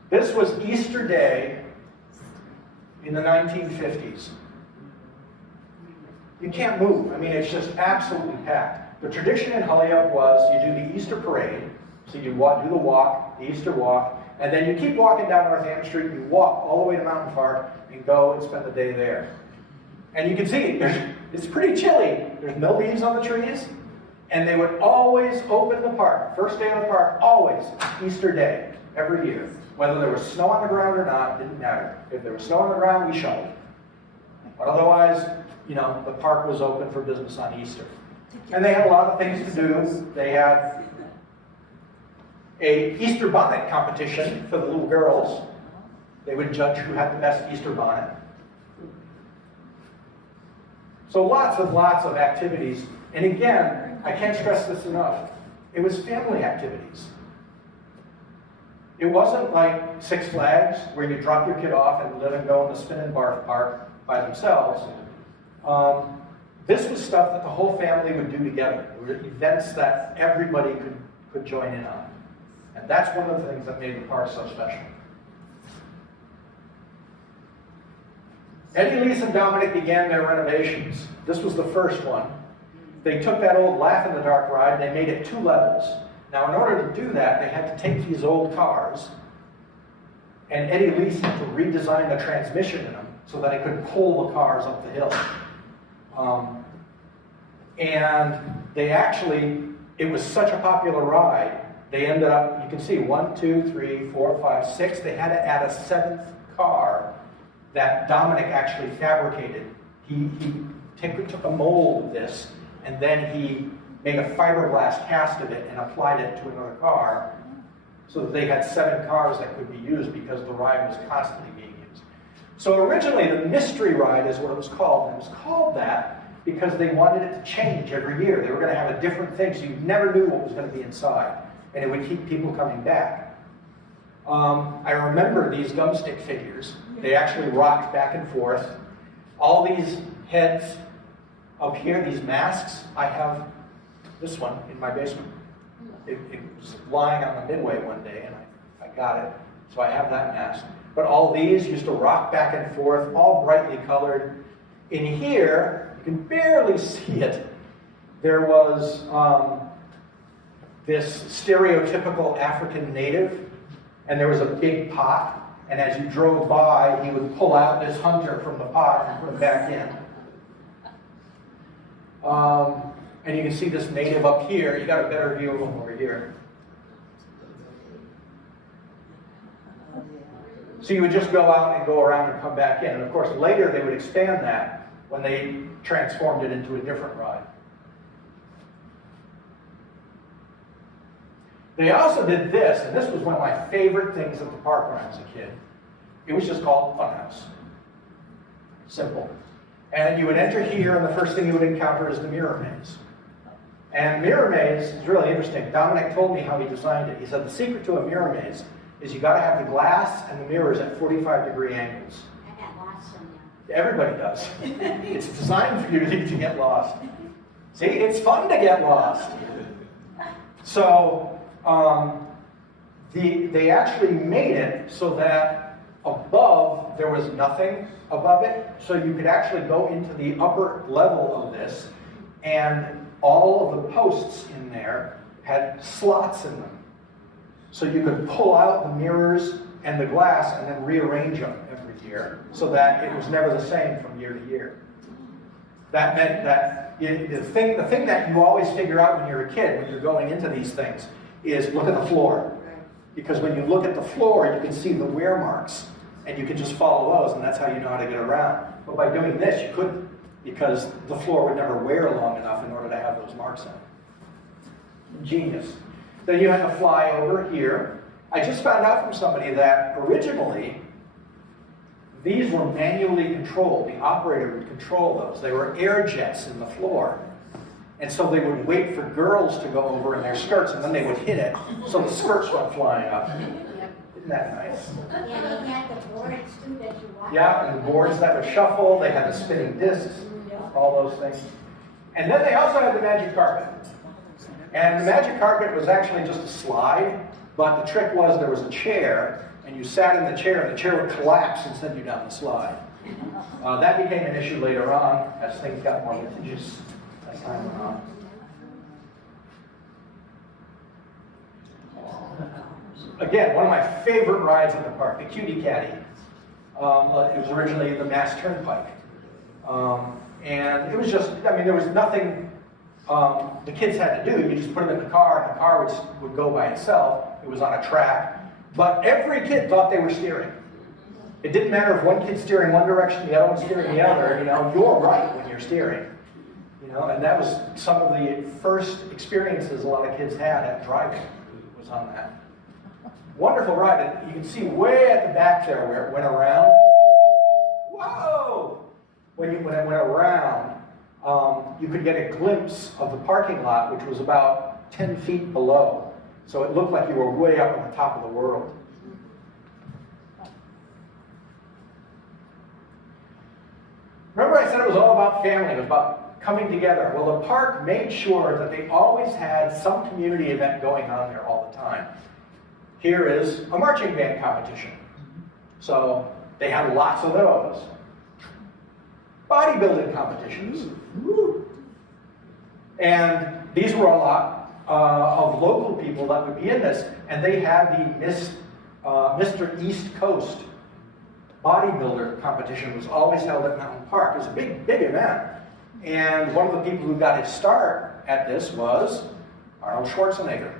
This was Easter Day in the 1950s. You can't move. I mean, it's just absolutely packed. The tradition in Holyoke was you do the Easter parade. So you do the walk, the Easter walk, and then you keep walking down North Am Street, you walk all the way to Mountain Park, and go and spend the day there. And you can see, it's pretty chilly. There's no leaves on the trees, and they would always open the park. First day of the park, always, Easter Day, every year. Whether there was snow on the ground or not, didn't matter. If there was snow on the ground, we shoveled. But otherwise, you know, the park was open for business on Easter. And they had a lot of things to do. They had a Easter bonnet competition for the little girls. They would judge who had the best Easter bonnet. So lots of activities. And again, I can't stress this enough. It was family activities. It wasn't like Six Flags, where you drop your kid off and let them go in the spin and barf park by themselves. This was stuff that the whole family would do together. It were events that everybody could join in on. And that's one of the things that made the park so special. Eddie, Lise, and Dominic began their renovations. This was the first one. They took that old Laugh in the Dark ride and they made it 2 levels. Now, in order to do that, they had to take these old cars, and Eddie Lise had to redesign the transmission in them so that it could pull the cars up the hill. And they actually, it was such a popular ride, they ended up, you can see 1, 2, 3, 4, 5, 6. They had to add a 7th car that Dominic actually fabricated. He took a mold of this, and then he made a fiberglass cast of it and applied it to another car, so that they had 7 cars that could be used because the ride was constantly being used. So originally the mystery ride is what it was called, and it was called that because they wanted it to change every year. They were going to have a different thing, so you never knew what was going to be inside, and it would keep people coming back. I remember these gumstick figures. They actually rocked back and forth. All these heads up here, these masks, I have this one in my basement. It was lying on the midway one day, and I got it, so I have that mask. But all these used to rock back and forth, all brightly colored. In here, you can barely see it, there was this stereotypical African native, and there was a big pot, and as you drove by, he would pull out this hunter from the pot and put him back in. And you can see this native up here. You got a better view of him over here. So you would just go out and go around and come back in. And of course, later they would expand that when they transformed it into a different ride. They also did this, and this was one of my favorite things at the park when I was a kid. It was just called Funhouse. Simple. And you would enter here, and the first thing you would encounter is the mirror maze. And mirror maze is really interesting. Dominic told me how he designed it. He said the secret to a mirror maze is you got to have the glass and the mirrors at 45-degree angles. I got lost in Everybody does. It's designed for you to get lost. See, it's fun to get lost. So they actually made it so that above there was nothing above it, so you could actually go into the upper level of this, and all of the posts in there had slots in them. So you could pull out the mirrors and the glass and then rearrange them every year so that it was never the same from year to year. That meant that the thing that you always figure out when you're a kid, when you're going into these things, is look at the floor. Because when you look at the floor, you can see the wear marks, and you can just follow those, and that's how you know how to get around. But by doing this, you couldn't, because the floor would never wear long enough in order to have those marks in it. Genius. Then you had to fly over here. I just found out from somebody that originally, these were manually controlled. The operator would control those. They were air jets in the floor. And so they would wait for girls to go over in their skirts, and then they would hit it, so the skirts went flying up. Isn't that nice? Yeah, they had the boards too that you watch. Yeah, and the boards that would shuffle, they had the spinning discs, all those things. And then they also had the magic carpet. And the magic carpet was actually just a slide, but the trick was there was a chair, and you sat in the chair, and the chair would collapse and send you down the slide. That became an issue later on as things got more litigious as time went on. Again, one of my favorite rides in the park, the Cutie Caddy. It was originally the Mass Turnpike. And it was just, I mean, there was nothing the kids had to do. You just put them in the car, and the car would go by itself. It was on a track. But every kid thought they were steering. It didn't matter if one kid's steering one direction, the other one's steering the other. You know, you're right when you're steering. You know, and that was some of the first experiences a lot of kids had at driving, was on that. Wonderful ride. And you can see way at the back there where it went around. Whoa! When it went around, you could get a glimpse of the parking lot, which was about 10 feet below. So it looked like you were way up on the top of the world. Remember I said it was all about family, it was about coming together. Well, the park made sure that they always had some community event going on there all the time. here is a marching band competition. So they had lots of those. Bodybuilding competitions. And these were a lot of local people that would be in this. And they had the Mr. East Coast bodybuilder competition. Was always held at Mountain Park. It was a big, big event. And one of the people who got his start at this was Arnold Schwarzenegger.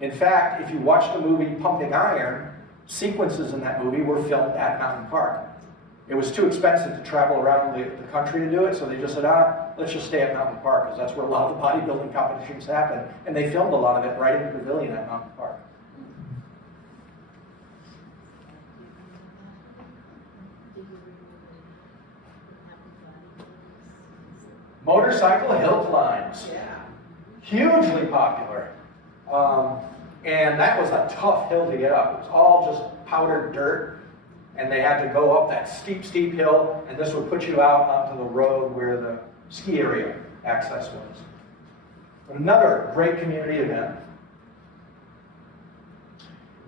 In fact, if you watch the movie Pumping Iron, sequences in that movie were filmed at Mountain Park. It was too expensive to travel around the country to do it, so they just said, let's just stay at Mountain Park, because that's where a lot of the bodybuilding competitions happen. And they filmed a lot of it right in the pavilion at Mountain Park. Motorcycle hill climbs. Hugely popular. And that was a tough hill to get up. It was all just powdered dirt. And they had to go up that steep, steep hill, and this would put you out onto the road where the ski area access was. Another great community event.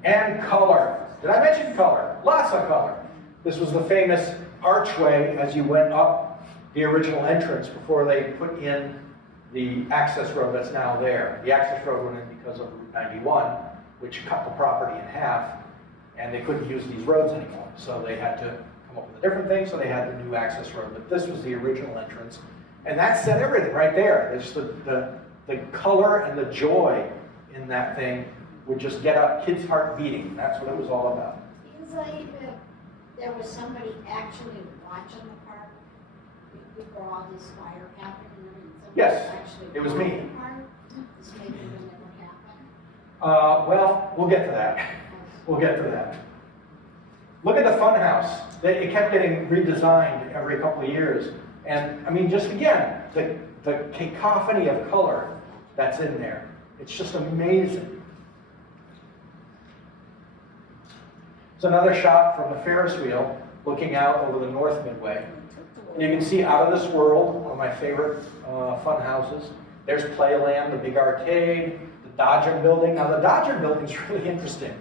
And color. Did I mention color? Lots of color. This was the famous archway as you went up the original entrance before they put in the access road that's now there. The access road went in because of Route 91, which cut the property in half, and they couldn't use these roads anymore. So they had to come up with a different thing, so they had the new access road. But this was the original entrance. And that said everything right there. There's the color and the joy in that thing would just get a kid's heart beating. That's what it was all about. Feels like there was somebody actually watching the park before all this fire happened. Yes, it was me. This maybe will never happen. Well, we'll get to that. We'll get to that. Look at the fun house. It kept getting redesigned every couple of years. And I mean, just again, the cacophony of color that's in there. It's just amazing. It's another shot from the Ferris wheel looking out over the North Midway. You can see Out of This World, one of my favorite fun houses. There's Playland, the big arcade, the Dodger building. Now the Dodger building's really interesting.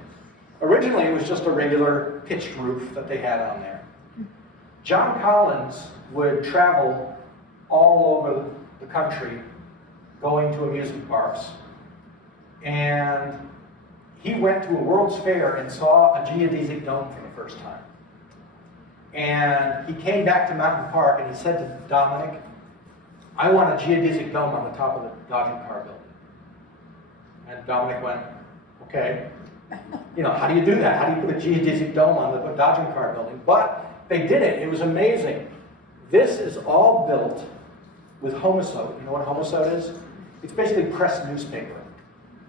Originally it was just a regular pitched roof that they had on there. John Collins would travel all over the country going to amusement parks. And he went to a World's Fair and saw a geodesic dome for the first time. And he came back to Mountain Park and he said to Dominic, I want a geodesic dome on the top of the Dodger car building. And Dominic went, okay. You know, how do you do that? How do you put a geodesic dome on the Dodger car building? But they did it. It was amazing. This is all built with homosote. You know what homosote is? It's basically pressed newspaper.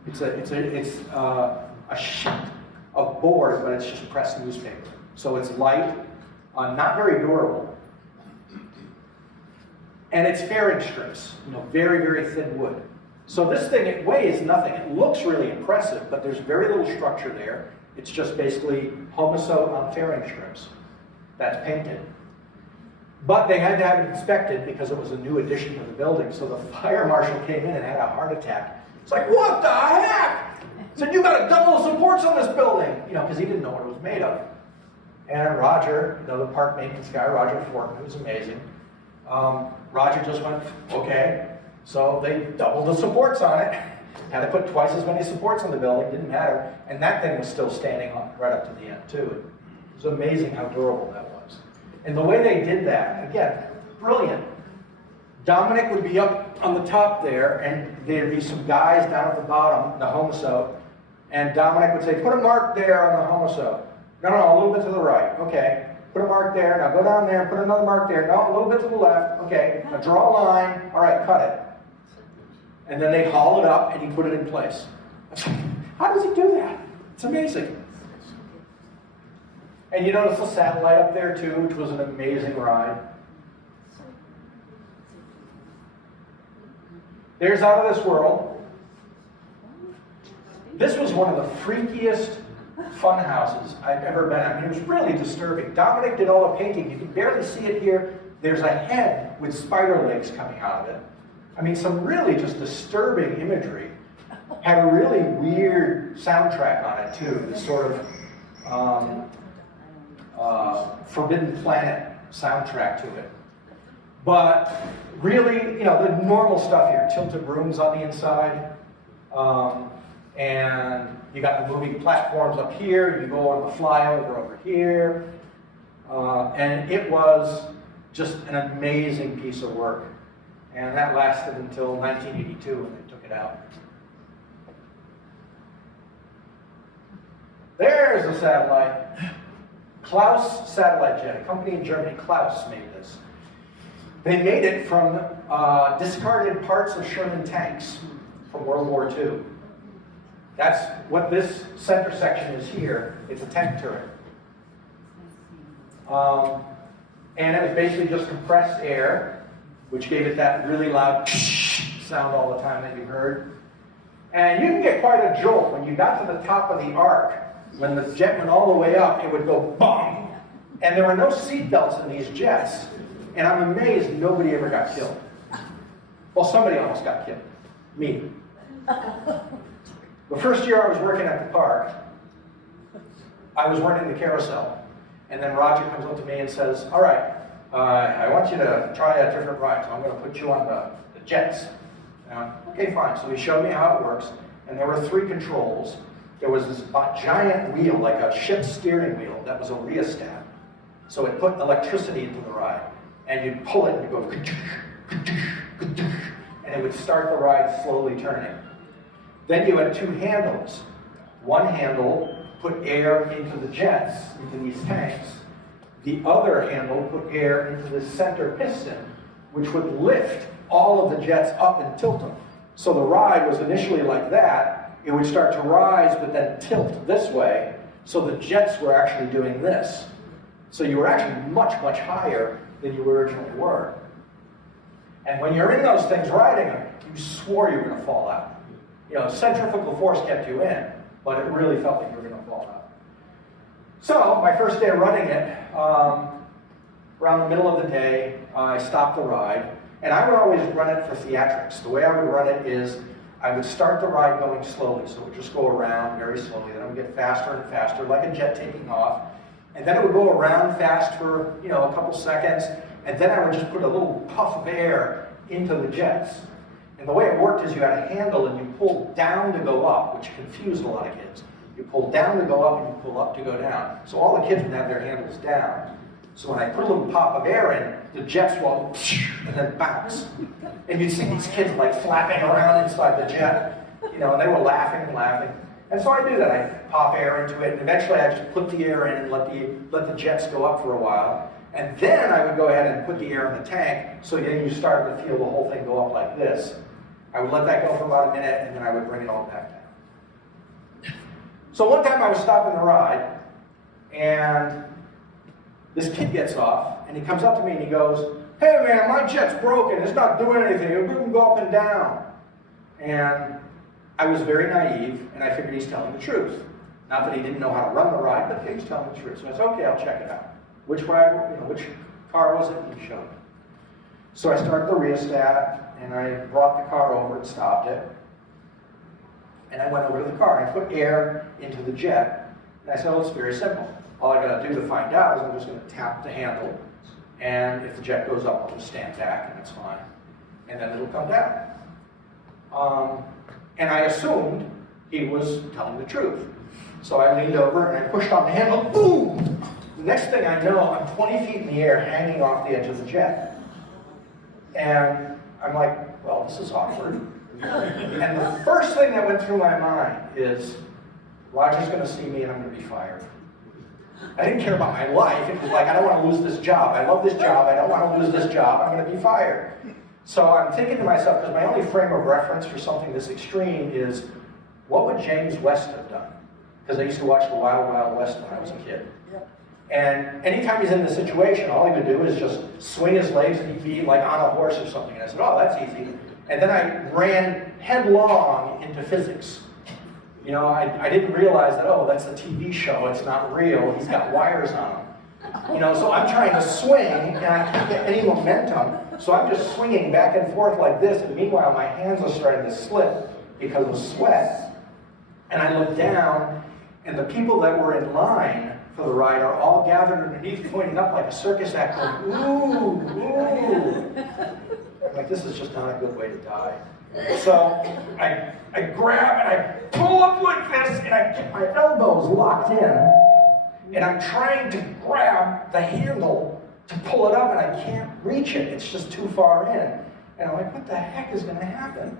It's a sheet of board, but it's just pressed newspaper. So it's light, not very durable. And it's fairing strips, you know, very, very thin wood. So this thing, it weighs nothing. It looks really impressive, but there's very little structure there. It's just basically homosote on fairing strips that's painted. But they had to have it inspected because it was a new addition to the building. So the fire marshal came in and had a heart attack. It's like, what the heck? He said, you got to double the supports on this building. You know, because he didn't know what it was made of. And Roger, you know, the park maintenance guy, Roger Fortin, who's amazing. Roger just went, okay. So they doubled the supports on it. Had to put twice as many supports on the building, didn't matter. And that thing was still standing on right up to the end too. It was amazing how durable that was. And the way they did that, again, brilliant. Dominic would be up on the top there, and there'd be some guys down at the bottom, the homosote, and Dominic would say, put a mark there on the homosote. No, a little bit to the right. Okay. Put a mark there. Now go down there, put another mark there. No, a little bit to the left. Okay. Now draw a line. All right, cut it. And then they haul it up, and he put it in place. How does he do that? It's amazing. And you notice the satellite up there too, which was an amazing ride. There's Out of This World. This was one of the freakiest fun houses I've ever been at. I mean, it was really disturbing. Dominic did all the painting. You can barely see it here. There's a head with spider legs coming out of it. I mean, some really just disturbing imagery. had a really weird soundtrack on it too, this sort of Forbidden Planet soundtrack to it. But really, you know, the normal stuff here, tilted rooms on the inside, and you got the moving platforms up here, you go on the flyover over here, and it was just an amazing piece of work. And that lasted until 1982 when they took it out. There's a satellite. Klaus Satellite Jet, a company in Germany. Klaus made this. They made it from discarded parts of Sherman tanks from World War II. That's what this center section is here. It's a tank turret. And it was basically just compressed air, which gave it that really loud sound all the time that you heard. And you can get quite a jolt when you got to the top of the arc. When the jet went all the way up, it would go bong. And there were no seat belts in these jets. And I'm amazed nobody ever got killed. Well, somebody almost got killed. Me. The first year I was working at the park, I was running the carousel. And then Roger comes up to me and says, all right, I want you to try a different ride, so I'm going to put you on the jets. Okay, fine. So he showed me how it works. And there were 3 controls. There was this giant wheel, like a ship's steering wheel, that was a rheostat. So it put electricity into the ride. And you'd pull it and go, and it would start the ride slowly turning. Then you had 2 handles. One handle put air into the jets, into these tanks. The other handle put air into the center piston, which would lift all of the jets up and tilt them. So the ride was initially like that. It would start to rise, but then tilt this way. So the jets were actually doing this. So you were actually much, much higher than you originally were. And when you're in those things riding them, you swore you were going to fall out. You know, centrifugal force kept you in, but it really felt like you were going to fall out. So my first day of running it, around the middle of the day, I stopped the ride. And I would always run it for theatrics. The way I would run it is I would start the ride going slowly, so it would just go around very slowly. Then it would get faster and faster, like a jet taking off. And then it would go around fast for, you know, a couple seconds. And then I would just put a little puff of air into the jets. And the way it worked is you had a handle and you pulled down to go up, which confused a lot of kids. You pull down to go up and you pull up to go down. So all the kids would have their handles down. So when I put a little pop of air in, the jets will and then bounce. And you'd see these kids like flapping around inside the jet, you know, and they were laughing and laughing. And so I do that. I pop air into it, and eventually I just put the air in and let the jets go up for a while. And then I would go ahead and put the air in the tank, so then you start to feel the whole thing go up like this. I would let that go for about a minute, and then I would bring it all back down. So one time I was stopping the ride, and this kid gets off, and he comes up to me and he goes, hey man, my jet's broken, it's not doing anything, it wouldn't go up and down. And I was very naive, and I figured he's telling the truth. Not that he didn't know how to run the ride, but he was telling the truth. So I said, okay, I'll check it out. Which ride, you know, which car was it? And he showed me. So I started the rheostat, and I brought the car over and stopped it. And I went over to the car, and I put air into the jet. And I said, well, it's very simple. All I gotta do to find out is I'm just gonna tap the handle, and if the jet goes up, I'll just stand back, and it's fine. And then it'll come down. And I assumed he was telling the truth. So I leaned over, and I pushed on the handle, boom! The next thing I know, I'm 20 feet in the air, hanging off the edge of the jet. And I'm like, well, this is awkward. And the first thing that went through my mind is, Roger's gonna see me and I'm gonna be fired. I didn't care about my life. It was like, I don't want to lose this job. I love this job. I don't want to lose this job. I'm going to be fired. So I'm thinking to myself, because my only frame of reference for something this extreme is, what would James West have done? Because I used to watch The Wild Wild West when I was a kid. And anytime he's in this situation, all he would do is just swing his legs and he'd be like on a horse or something. And I said, oh, that's easy. And then I ran headlong into physics. You know, I didn't realize that, oh, that's a TV show, it's not real, he's got wires on him. You know, so I'm trying to swing, and I can't get any momentum, so I'm just swinging back and forth like this, and meanwhile my hands are starting to slip because of sweat. And I look down, and the people that were in line for the ride are all gathered underneath, pointing up like a circus act, going, ooh, ooh. I'm like, this is just not a good way to die. So I grab and I pull up like this, and I get my elbows locked in, and I'm trying to grab the handle to pull it up, and I can't reach it. It's just too far in. And I'm like, what the heck is going to happen?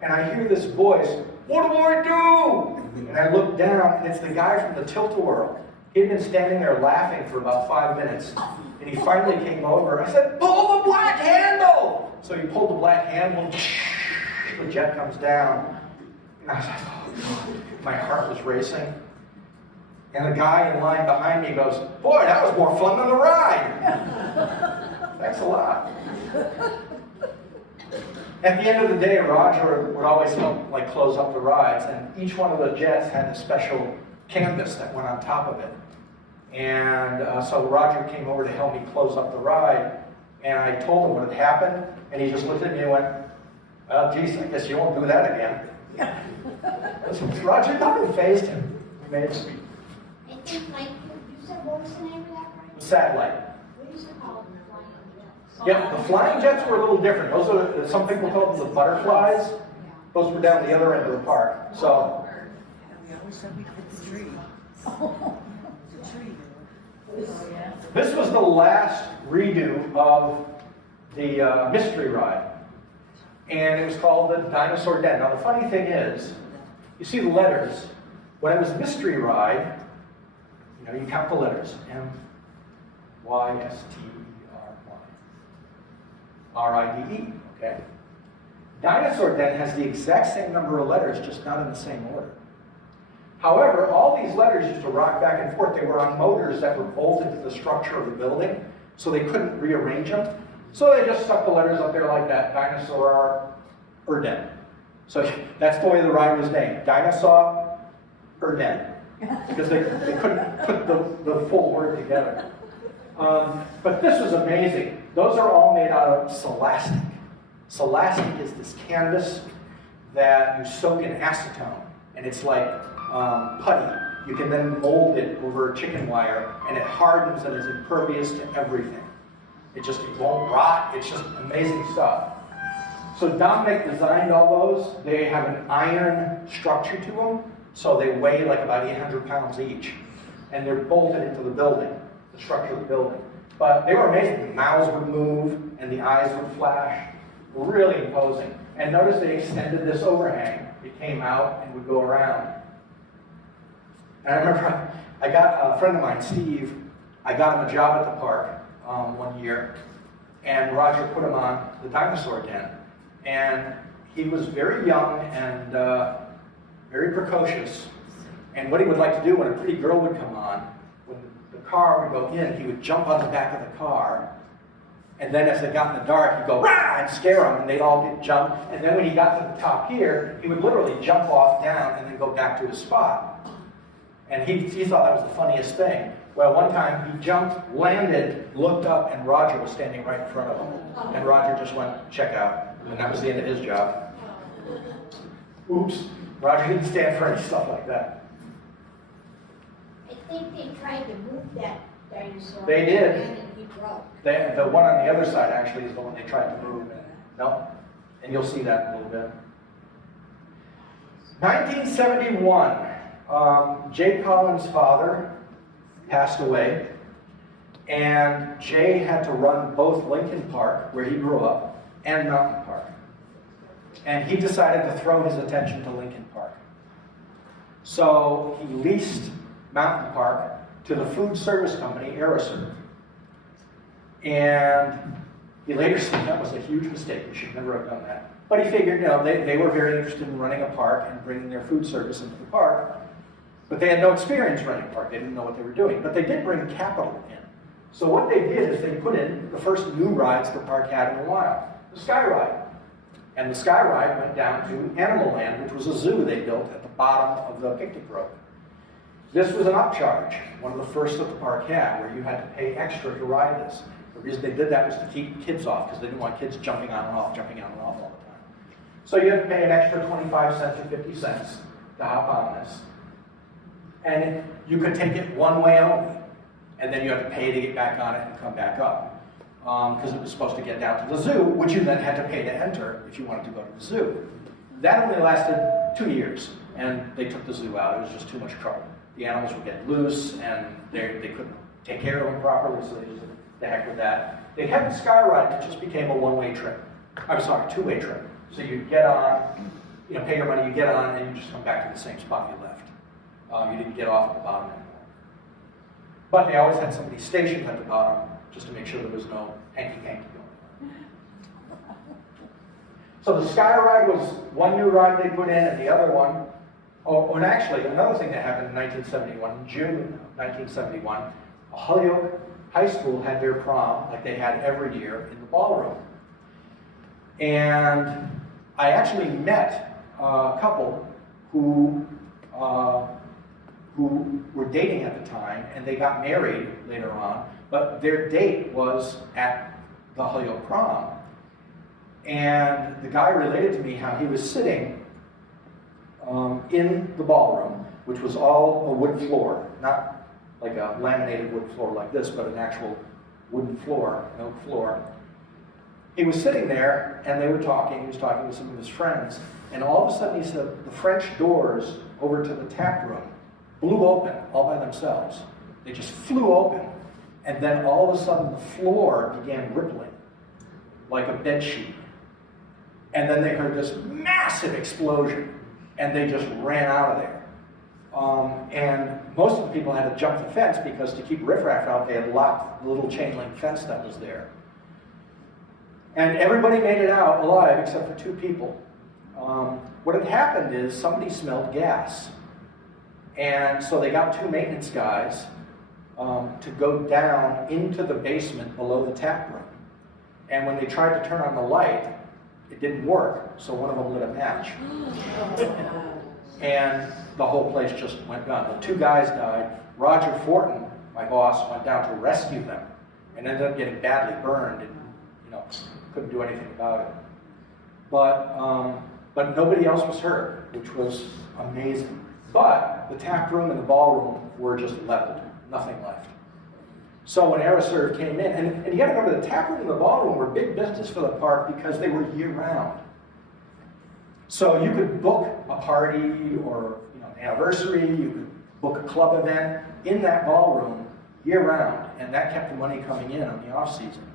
And I hear this voice, what do I do? And I look down, and it's the guy from the Tilt-A-Whirl. He'd been standing there laughing for about 5 minutes, and he finally came over. I said, pull the black handle! So he pulled the black handle, the jet comes down, and I was like, oh God. My heart was racing. And the guy in line behind me goes, boy, that was more fun than the ride. Thanks a lot. At the end of the day, Roger would always help close up the rides, and each one of the jets had a special canvas that went on top of it. And so Roger came over to help me close up the ride, and I told him what had happened, and he just looked at me and went, well, geez, I guess you won't do that again. Roger, nothing fazed him. Amazing. I think, you said, what was the name of that ride? Satellite. We used to call them the flying jets. Yep, the flying jets were a little different. Those are, some people call them the butterflies. Those were down the other end of the park. So, We always said we hit the tree. The tree. this was the last redo of the mystery ride. And it was called the Dinosaur Den. Now, the funny thing is, you see the letters. When it was a mystery ride, you count the letters. M-Y-S-T-E-R-Y. R-I-D-E, okay? Dinosaur Den has the exact same number of letters, just not in the same order. However, all these letters used to rock back and forth. They were on motors that were bolted to the structure of the building, so they couldn't rearrange them. So they just stuck the letters up there like that, Dinosaur Den. So that's the way the ride was named, Dinosaur Den, because they couldn't put the full word together. But this was amazing. Those are all made out of Celastic. Celastic is this canvas that you soak in acetone, and it's like putty. You can then mold it over chicken wire, and it hardens and is impervious to everything. It won't rot. It's just amazing stuff. So Dominic designed all those. They have an iron structure to them, so they weigh like about 800 pounds each, and they're bolted into the building, the structure of the building. But they were amazing. The mouths would move, and the eyes would flash. Really imposing. And notice they extended this overhang. It came out and would go around. And I remember I got a friend of mine, Steve, I got him a job at the park one year, and Roger put him on the Dinosaur Den. And he was very young and very precocious. And what he would like to do when a pretty girl would come on, when the car would go in, he would jump on the back of the car. And then as they got in the dark, he'd go, rah, and scare them, and they'd all get jumped. And then when he got to the top here, he would literally jump off down and then go back to his spot. And he thought that was the funniest thing. Well, one time he jumped, landed, looked up, and Roger was standing right in front of him. And Roger just went, check out. And that was the end of his job. Oops. Roger didn't stand for any stuff like that. I think they tried to move that dinosaur. They did. And he broke. The one on the other side actually is the one they tried to move. No? And you'll see that in a little bit. 1971. Jay Collins' father passed away, and Jay had to run both Lincoln Park, where he grew up, and Mountain Park. And he decided to throw his attention to Lincoln Park. So he leased Mountain Park to the food service company, Aeroserve. And he later said that was a huge mistake. We should never have done that. But he figured, they were very interested in running a park and bringing their food service into the park. But they had no experience running a park. They didn't know what they were doing. But they did bring capital in. So what they did is they put in the first new rides the park had in a while, the Sky Ride. And the Sky Ride went down to Animal Land, which was a zoo they built at the bottom of the picnic rope. This was an upcharge, one of the first that the park had, where you had to pay extra to ride this. The reason they did that was to keep kids off, because they didn't want kids jumping on and off all the time. So you have to pay an extra 25 cents or 50 cents to hop on this. And you could take it one way only, and then you have to pay to get back on it and come back up. Because it was supposed to get down to the zoo, which you then had to pay to enter if you wanted to go to the zoo. That only lasted 2 years, and they took the zoo out. It was just too much trouble. The animals would get loose, and they couldn't take care of them properly, so they just said, the heck with that. They kept the sky ride, that just became a one-way trip. I'm sorry, two-way trip. So you get on, pay your money, you get on, and you just come back to the same spot you left. You didn't get off at the bottom anymore. But they always had somebody stationed at the bottom, just to make sure there was no hanky-panky going on. So the sky ride was one new ride they put in, and the other one, and actually another thing that happened in 1971, in June of 1971, Holyoke High School had their prom, like they had every year, in the ballroom. And I actually met a couple who were dating at the time, and they got married later on, but their date was at the Holyoke prom. And the guy related to me how he was sitting in the ballroom, which was all a wood floor, not like a laminated wood floor like this, but an actual wooden floor, an oak floor. He was sitting there, and they were talking. He was talking with some of his friends, and all of a sudden he said the French doors over to the tap room blew open all by themselves. They just flew open, and then all of a sudden the floor began rippling like a bed sheet. And then they heard this massive explosion, and they just ran out of there. And most of the people had to jump the fence because to keep riffraff out, they had locked the little chain link fence that was there. And everybody made it out alive except for two people. What had happened is somebody smelled gas. And so they got two maintenance guys to go down into the basement below the tap room. And when they tried to turn on the light, it didn't work, so one of them lit a match. And the whole place just went down. The two guys died. Roger Fortin, my boss, went down to rescue them and ended up getting badly burned and couldn't do anything about it. But nobody else was hurt, which was amazing. But the tap room and the ballroom were just leveled, nothing left. So when AeroServe came in, and you gotta remember the tap room and the ballroom were big business for the park because they were year-round. So you could book a party or an anniversary, you could book a club event in that ballroom year-round, and that kept the money coming in on the off-season.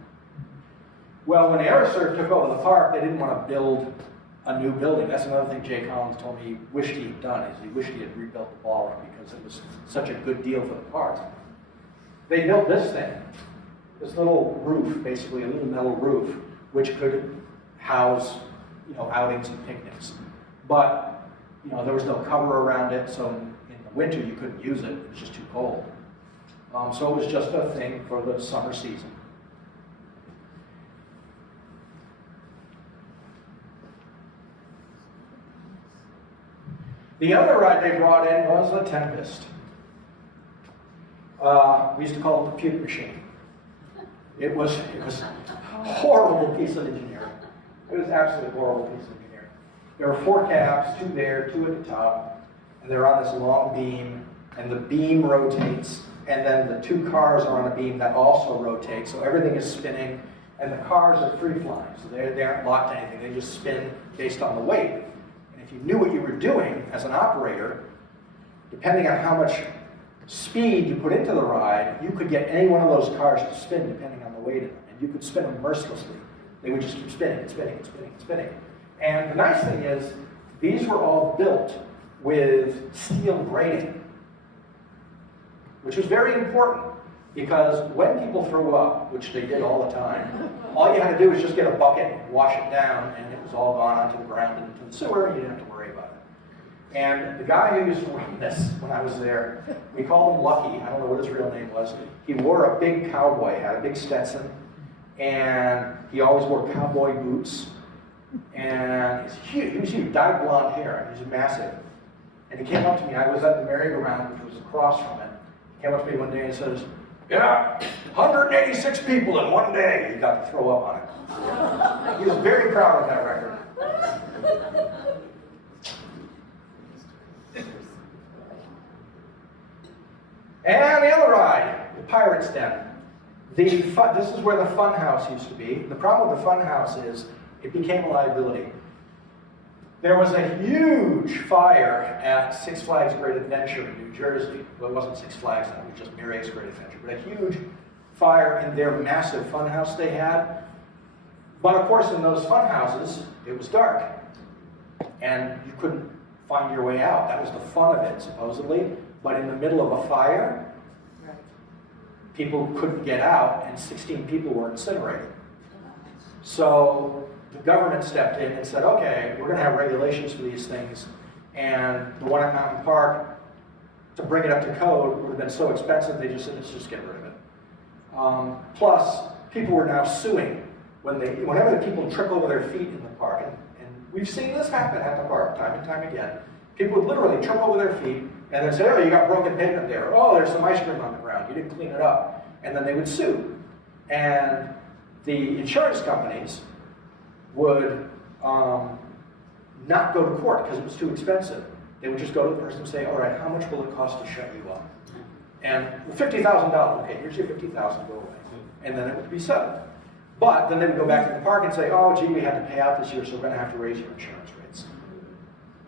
Well, when AeroServe took over the park, they didn't want to build a new building. That's another thing Jay Collins told me he wished he had done, is he wished he had rebuilt the ballroom because it was such a good deal for the park. They built this thing, this little roof, basically a little metal roof, which could house, outings and picnics. But, there was no cover around it, so in the winter you couldn't use it. It was just too cold. So it was just a thing for the summer season. The other ride they brought in was a Tempest. We used to call it the puke machine. It was a horrible piece of engineering. It was absolutely horrible piece of engineering. There were 4 cabs, 2 there, 2 at the top, and they're on this long beam, and the beam rotates, and then the 2 cars are on a beam that also rotates, so everything is spinning, and the cars are free-flying, so they aren't locked to anything, they just spin based on the weight. And if you knew what you were doing as an operator, depending on how much speed you put into the ride, you could get any one of those cars to spin depending on the weight of them, and you could spin them mercilessly. They would just keep spinning and spinning and spinning and spinning. And the nice thing is, these were all built with steel grating, which was very important because when people threw up, which they did all the time, all you had to do was just get a bucket, wash it down, and it was all gone onto the ground and into the sewer, and you didn't have to worry about it. And the guy who used to run this when I was there, we called him Lucky. I don't know what his real name was. He wore a big cowboy, had a big Stetson, and he always wore cowboy boots. And he's huge. He was huge, dyed blonde hair. He was massive. And he came up to me. I was at the merry-go-round, which was across from it. He came up to me one day and says, Yeah, 186 people in one day. He got to throw up on it. He was very proud of that record. And the other ride, the Pirate's Den. This is where the fun house used to be. The problem with the fun house is it became a liability. There was a huge fire at Six Flags Great Adventure in New Jersey. Well, it wasn't Six Flags, it was just Mirae's Great Adventure, but a huge fire in their massive fun house they had. But of course, in those fun houses, it was dark, and you couldn't find your way out. That was the fun of it, supposedly. But in the middle of a fire, people couldn't get out, and 16 people were incinerated. So the government stepped in and said, okay, we're going to have regulations for these things. And the one at Mountain Park, to bring it up to code, would have been so expensive, they just said, let's just get rid of it. Plus, people were now suing. Whenever the people trip over their feet in the park, and we've seen this happen at the park time and time again, people would literally trip over their feet and then say, oh, you got broken pavement there. Oh, there's some ice cream on the ground. You didn't clean it up. And then they would sue. And the insurance companies would not go to court because it was too expensive. They would just go to the person and say, all right, how much will it cost to shut you up? And $50,000, okay, here's your $50,000, go away. And then it would be settled. But then they would go back to the park and say, oh, gee, we had to pay out this year, so we're going to have to raise your insurance rates.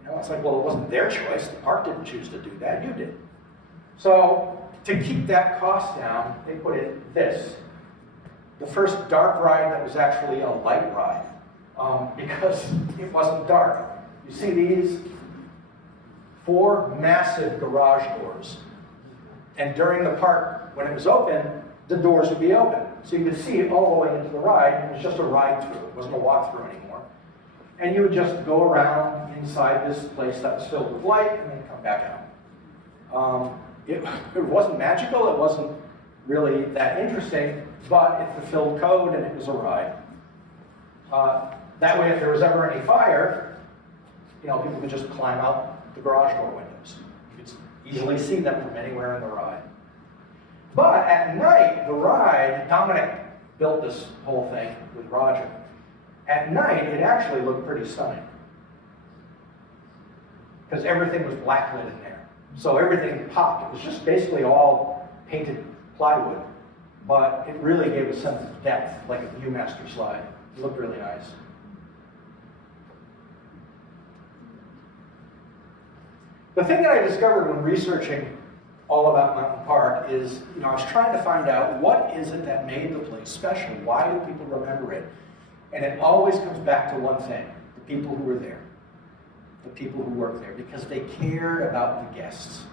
You know, it's like, well, it wasn't their choice. The park didn't choose to do that. You did. So to keep that cost down, they put in this. The first dark ride that was actually a light ride because it wasn't dark. You see these 4 massive garage doors. And during the park, when it was open, the doors would be open. So you could see it all the way into the ride. It was just a ride through. It wasn't a walk through anymore. And you would just go around inside this place that was filled with light and then come back out. It wasn't magical. It wasn't really that interesting, but it fulfilled code and it was a ride. That way, if there was ever any fire, you know, people could just climb out the garage door windows. You could easily see them from anywhere in the ride. But at night, the ride, Dominic built this whole thing with Roger. At night, it actually looked pretty stunning. Because everything was blacklit in there. So everything popped. It was just basically all painted plywood. But it really gave a sense of depth, like a Viewmaster slide. It looked really nice. The thing that I discovered when researching all about Mountain Park is, you know, I was trying to find out what is it that made the place special? Why do people remember it? And it always comes back to one thing, the people who were there, the people who worked there, because they cared about the guests.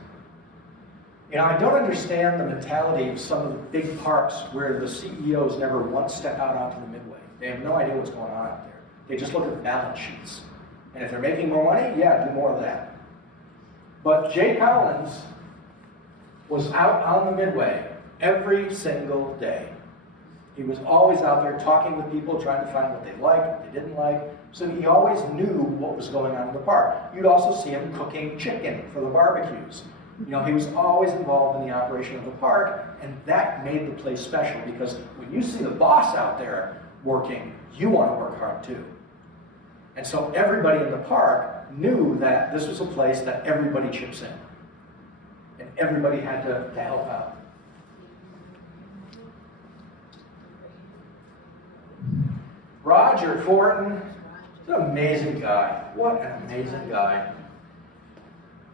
You know, I don't understand the mentality of some of the big parks where the CEOs never once step out onto the midway. They have no idea what's going on out there. They just look at the balance sheets. And if they're making more money, yeah, do more of that. But Jay Collins was out on the midway every single day. He was always out there talking with people, trying to find what they liked, what they didn't like. So he always knew what was going on in the park. You'd also see him cooking chicken for the barbecues. You know, he was always involved in the operation of the park, and that made the place special because when you see the boss out there working, you want to work hard too. And so everybody in the park knew that this was a place that everybody chips in. And everybody had to help out. Roger Fortin is an amazing guy. What an amazing guy.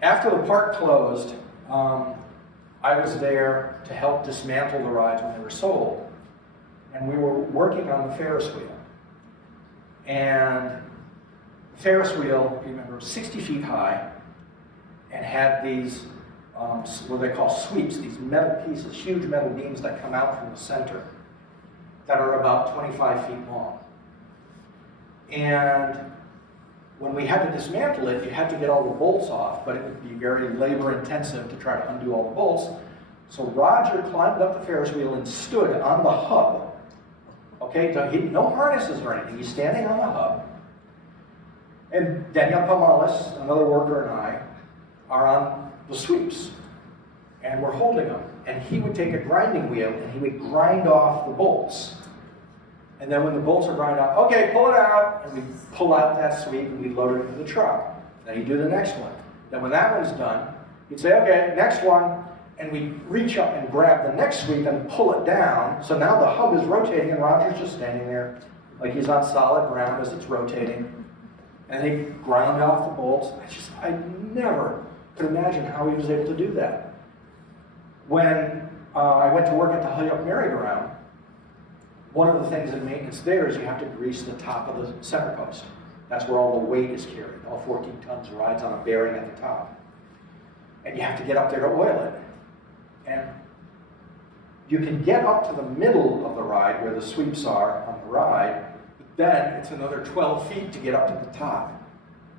After the park closed, I was there to help dismantle the rides when they were sold. And we were working on the Ferris wheel. And the Ferris wheel, you remember, was 60 feet high and had these what they call sweeps, these metal pieces, huge metal beams that come out from the center that are about 25 feet long. And when we had to dismantle it, you had to get all the bolts off, but it would be very labor intensive to try to undo all the bolts. So Roger climbed up the Ferris wheel and stood on the hub. Okay, so no harnesses or anything, he's standing on the hub. And Danielle Pomales, another worker, and I are on the sweeps, and we're holding them. and he would take a grinding wheel and he would grind off the bolts. And then when the bolts are ground out, okay, pull it out, and we pull out that sweep and we load it into the truck. Then he'd do the next one. Then when that one's done, he'd say, okay, next one, and we reach up and grab the next sweep and pull it down. So now the hub is rotating and Roger's just standing there like he's on solid ground as it's rotating. And they ground off the bolts. I never could imagine how he was able to do that. When I went to work at the Holyoke merry-go-round, one of the things in maintenance there is you have to grease the top of the center post. That's where all the weight is carried. All 14 tons rides on a bearing at the top. And you have to get up there to oil it. And you can get up to the middle of the ride where the sweeps are on the ride, but then it's another 12 feet to get up to the top.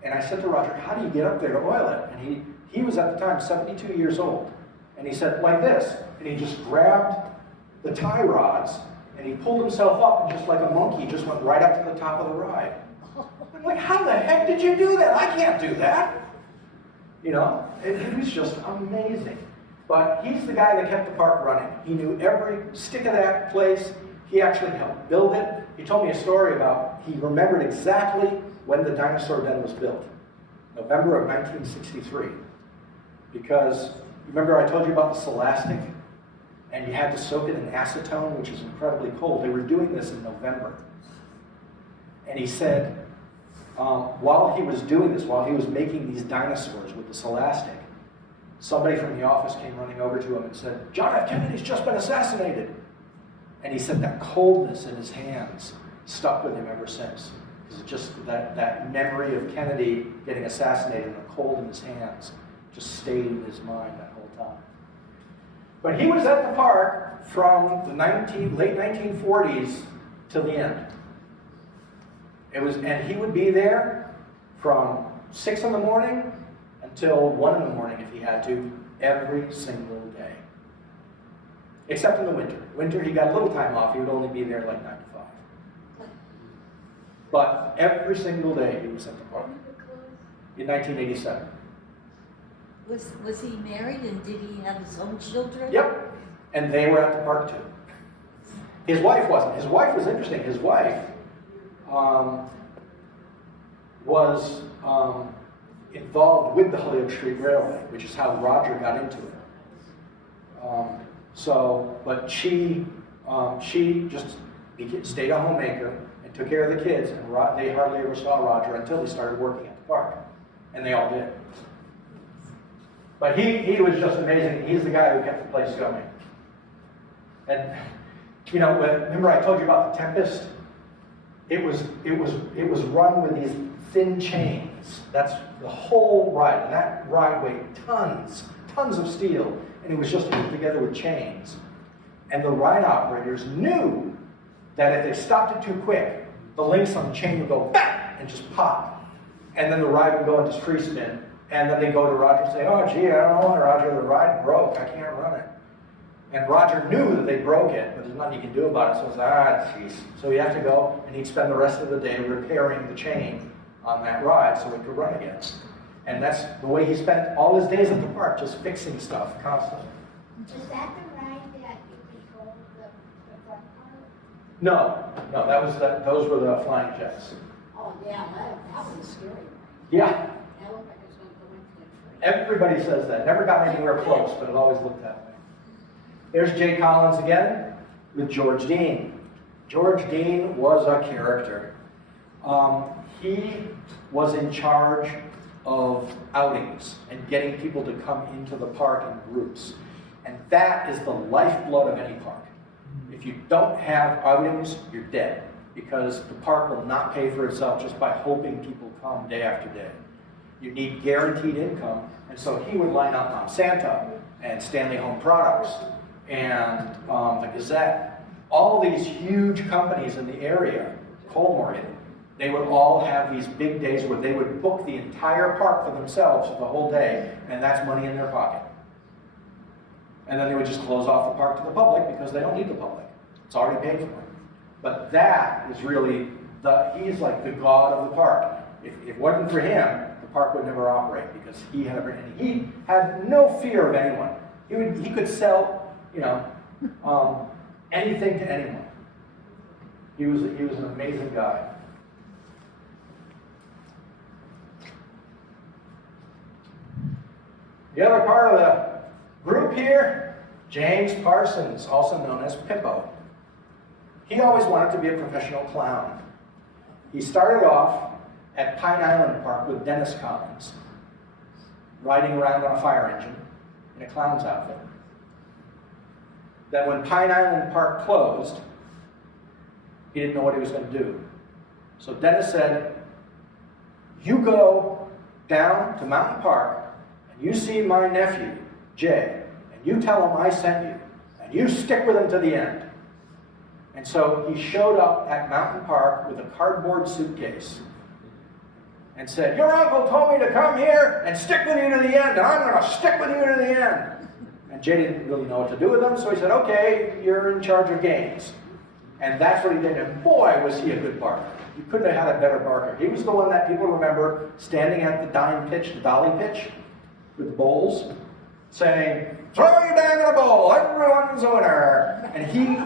And I said to Roger, how do you get up there to oil it? And he was at the time 72 years old. And he said, like this. And he just grabbed the tie rods and he pulled himself up and just like a monkey, just went right up to the top of the ride. I'm like, how the heck did you do that? I can't do that. You know, it was just amazing. But he's the guy that kept the park running. He knew every stick of that place. He actually helped build it. He told me a story about, he remembered exactly when the dinosaur den was built. November of 1963. Because, remember I told you about the Scholastic? And you had to soak it in acetone, which is incredibly cold. They were doing this in November. And he said, while he was doing this, while he was making these dinosaurs with the Scholastic, somebody from the office came running over to him and said, John F. Kennedy's just been assassinated. And he said that coldness in his hands stuck with him ever since. Because it just, that memory of Kennedy getting assassinated and the cold in his hands just stayed in his mind that whole time. But he was at the park from the late 1940s till the end. And he would be there from 6 in the morning until 1 in the morning if he had to, every single day. Except in the winter. Winter, he got a little time off. He would only be there like 9 to 5. But every single day he was at the park. In 1987. Was he married and did he have his own children? Yep. And they were at the park too. His wife wasn't. His wife was interesting. His wife was involved with the Holyoke Street Railway, which is how Roger got into it. But she just stayed a homemaker and took care of the kids, and they hardly ever saw Roger until he started working at the park, and they all did. But he was just amazing. He's the guy who kept the place going. And you know, remember I told you about the Tempest? It was run with these thin chains. That's the whole ride. And that ride weighed tons of steel. And it was just put together with chains. And the ride operators knew that if they stopped it too quick, the links on the chain would go bang and just pop. And then the ride would go into free spin. And then they go to Roger and say, oh, gee, I don't know, Roger, the ride broke. I can't run it. And Roger knew that they broke it, but there's nothing he can do about it. So it's geez. So he'd have to go, and he'd spend the rest of the day repairing the chain on that ride so it could run again. And that's the way he spent all his days at the park, just fixing stuff constantly. Is that the ride that you controlled the front part? No, those were the flying jets. Oh, yeah, that was a scary ride. Yeah, That looked like it was going to go into the tree. everybody says that. Never got anywhere close, but it always looked that way. There's Jay Collins again with George Dean. George Dean was a character. He was in charge of outings and getting people to come into the park in groups. And that is the lifeblood of any park. If you don't have outings, you're dead, because the park will not pay for itself just by hoping people come day after day. You need guaranteed income, and so he would line up Monsanto and Stanley Home Products and the Gazette, all these huge companies in the area, Colmorgan, they would all have these big days where they would book the entire park for themselves for the whole day, and that's money in their pocket. And then they would just close off the park to the public because they don't need the public. It's already paid for. But that is really, he's like the god of the park. If it wasn't for him, the park would never operate because he had no fear of anyone. He could sell you know, anything to anyone. He was an amazing guy. The other part of the group here, James Parsons, also known as Pippo. He always wanted to be a professional clown. He started off at Pine Island Park with Dennis Collins, riding around on a fire engine in a clown's outfit. Then when Pine Island Park closed, he didn't know what he was going to do. So Dennis said, you go down to Mountain Park and you see my nephew, Jay, and you tell him I sent you, and you stick with him to the end. And so he showed up at Mountain Park with a cardboard suitcase and said, your uncle told me to come here and stick with you to the end, and I'm going to stick with you to the end. And Jay didn't really know what to do with him, so he said, okay, you're in charge of games. And that's what he did, and boy, was he a good barker. You couldn't have had a better barker. He was the one that people remember standing at the dime pitch, the dolly pitch, with the bowls, saying, throw your dime in a bowl, everyone's a winner. And he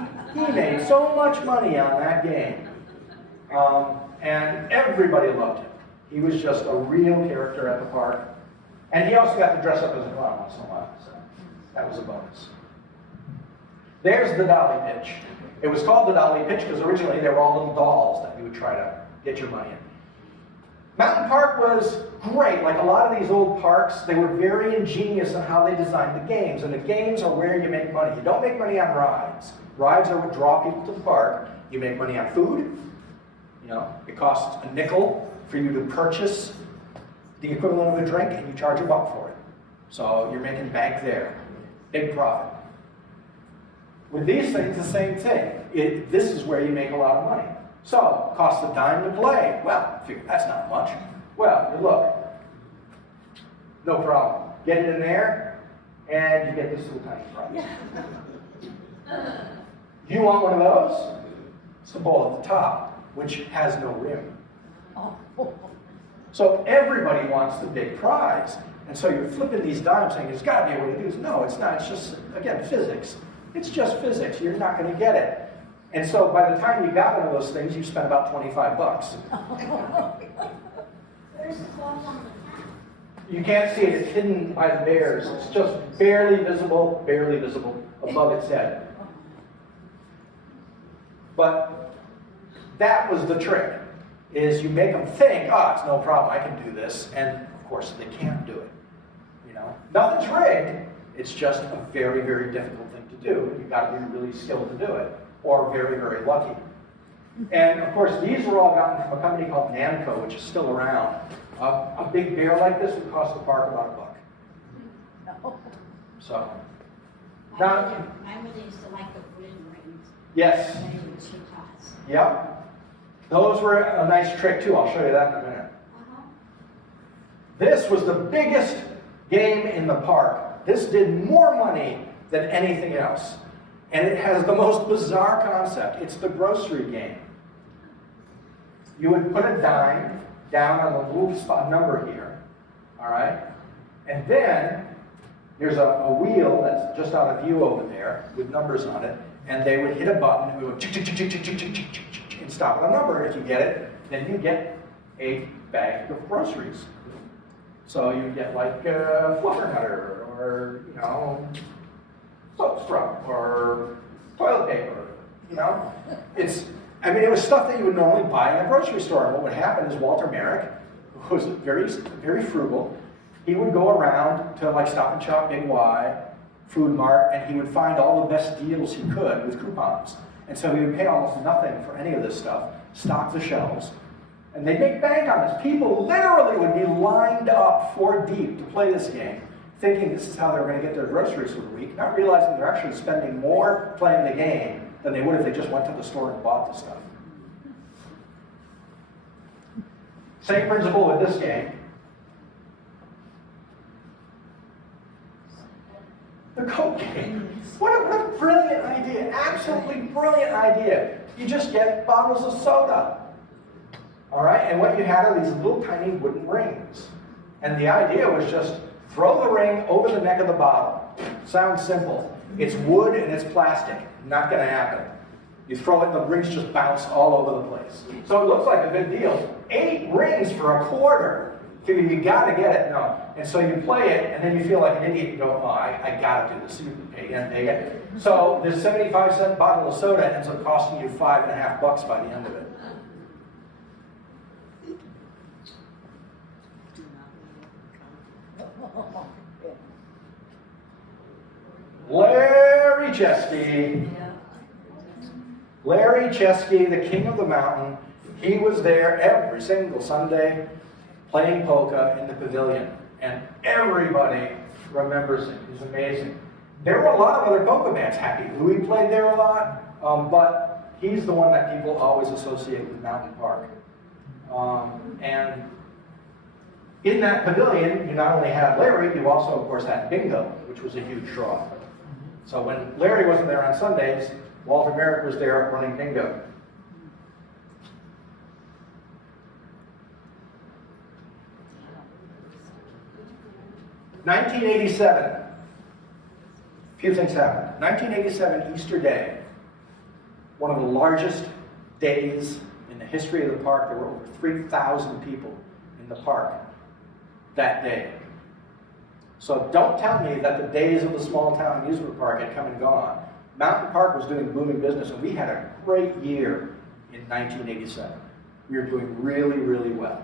made so much money on that game. And everybody loved him. He was just a real character at the park. And he also got to dress up as a clown once in a while, so that was a bonus. There's the dolly pitch. It was called the dolly pitch because originally they were all little dolls that you would try to get your money in. Mountain Park was great. Like a lot of these old parks, they were very ingenious in how they designed the games. And the games are where you make money. You don't make money on rides. Rides are what draw people to the park. You make money on food. You know, it costs a nickel for you to purchase the equivalent of a drink, and you charge $1 for it. So you're making bank there. Big profit. With these things, the same thing. This is where you make a lot of money. So, costs a dime to play. Well, figure that's not much. Well, you look. No problem. Get it in there, and you get this little tiny prize. You want one of those? It's the bowl at the top, which has no rim. So everybody wants the big prize. And so you're flipping these dimes saying, there's got to be a way to do this. No, it's not. It's just, again, physics. It's just physics. You're not going to get it. And so by the time you got one of those things, you spent about $25. Where's the cloth on the top? You can't see it. It's hidden by the bears. It's just barely visible above its head. But that was the trick, is you make them think, oh, it's no problem, I can do this. And of course, they can't do it. You know, nothing's rigged. It's just a very, very difficult thing to do. You've got to be really skilled to do it, or very, very lucky. And of course, these were all gotten from a company called Namco, which is still around. A big bear like this would cost the park about $1. So, now, I would used to like the wooden rings. yes, When you would shoot tots. yep. Those were a nice trick too. I'll show you that in a minute. This was the biggest game in the park. This did more money than anything else. And it has the most bizarre concept. It's the grocery game. You would put a dime down on the little spot number here, all right? And then there's a wheel that's just out of view over there with numbers on it, and they would hit a button and it would and stop at a number. If you get it, then you get a bag of groceries. So you get like Fluffernutter, or you know, soap scrub, or toilet paper. You know, it was stuff that you would normally buy in a grocery store. And what would happen is Walter Merrick, who was very, very frugal, he would go around to like Stop and Shop, Big Y, Food Mart, and he would find all the best deals he could with coupons. And so he would pay almost nothing for any of this stuff, stock the shelves, and they'd make bank on this. People literally would be lined up 4 deep to play this game, thinking this is how they're going to get their groceries for the week, not realizing they're actually spending more playing the game than they would if they just went to the store and bought the stuff. Same principle with this game. The Coke game. What a brilliant idea. Absolutely brilliant idea. You just get bottles of soda. All right? And what you had are these little tiny wooden rings. And the idea was just throw the ring over the neck of the bottle. Sounds simple. It's wood and it's plastic. Not gonna happen. You throw it, the rings just bounce all over the place. So it looks like a big deal. 8 rings for a quarter. Figure you gotta get it. No. And so you play it, and then you feel like an idiot. You go, oh, I gotta do this. You pay it. So this 75-cent bottle of soda ends up costing you $5.50 by the end of it. Larry Chesky. Larry Chesky, the king of the mountain, he was there every single Sunday playing polka in the pavilion. And everybody remembers him. He's amazing. There were a lot of other polka bands. Happy Louie played there a lot, but he's the one that people always associate with Mountain Park. And in that pavilion, you not only had Larry, you also, of course, had bingo, which was a huge draw. So when Larry wasn't there on Sundays, Walter Merrick was there running bingo. (1987). A few things happened. 1987, Easter Day, one of the largest days in the history of the park. There were over 3,000 people in the park that day. So don't tell me that the days of the small town amusement park had come and gone. Mountain Park was doing booming business, and we had a great year in 1987. We were doing really, really well.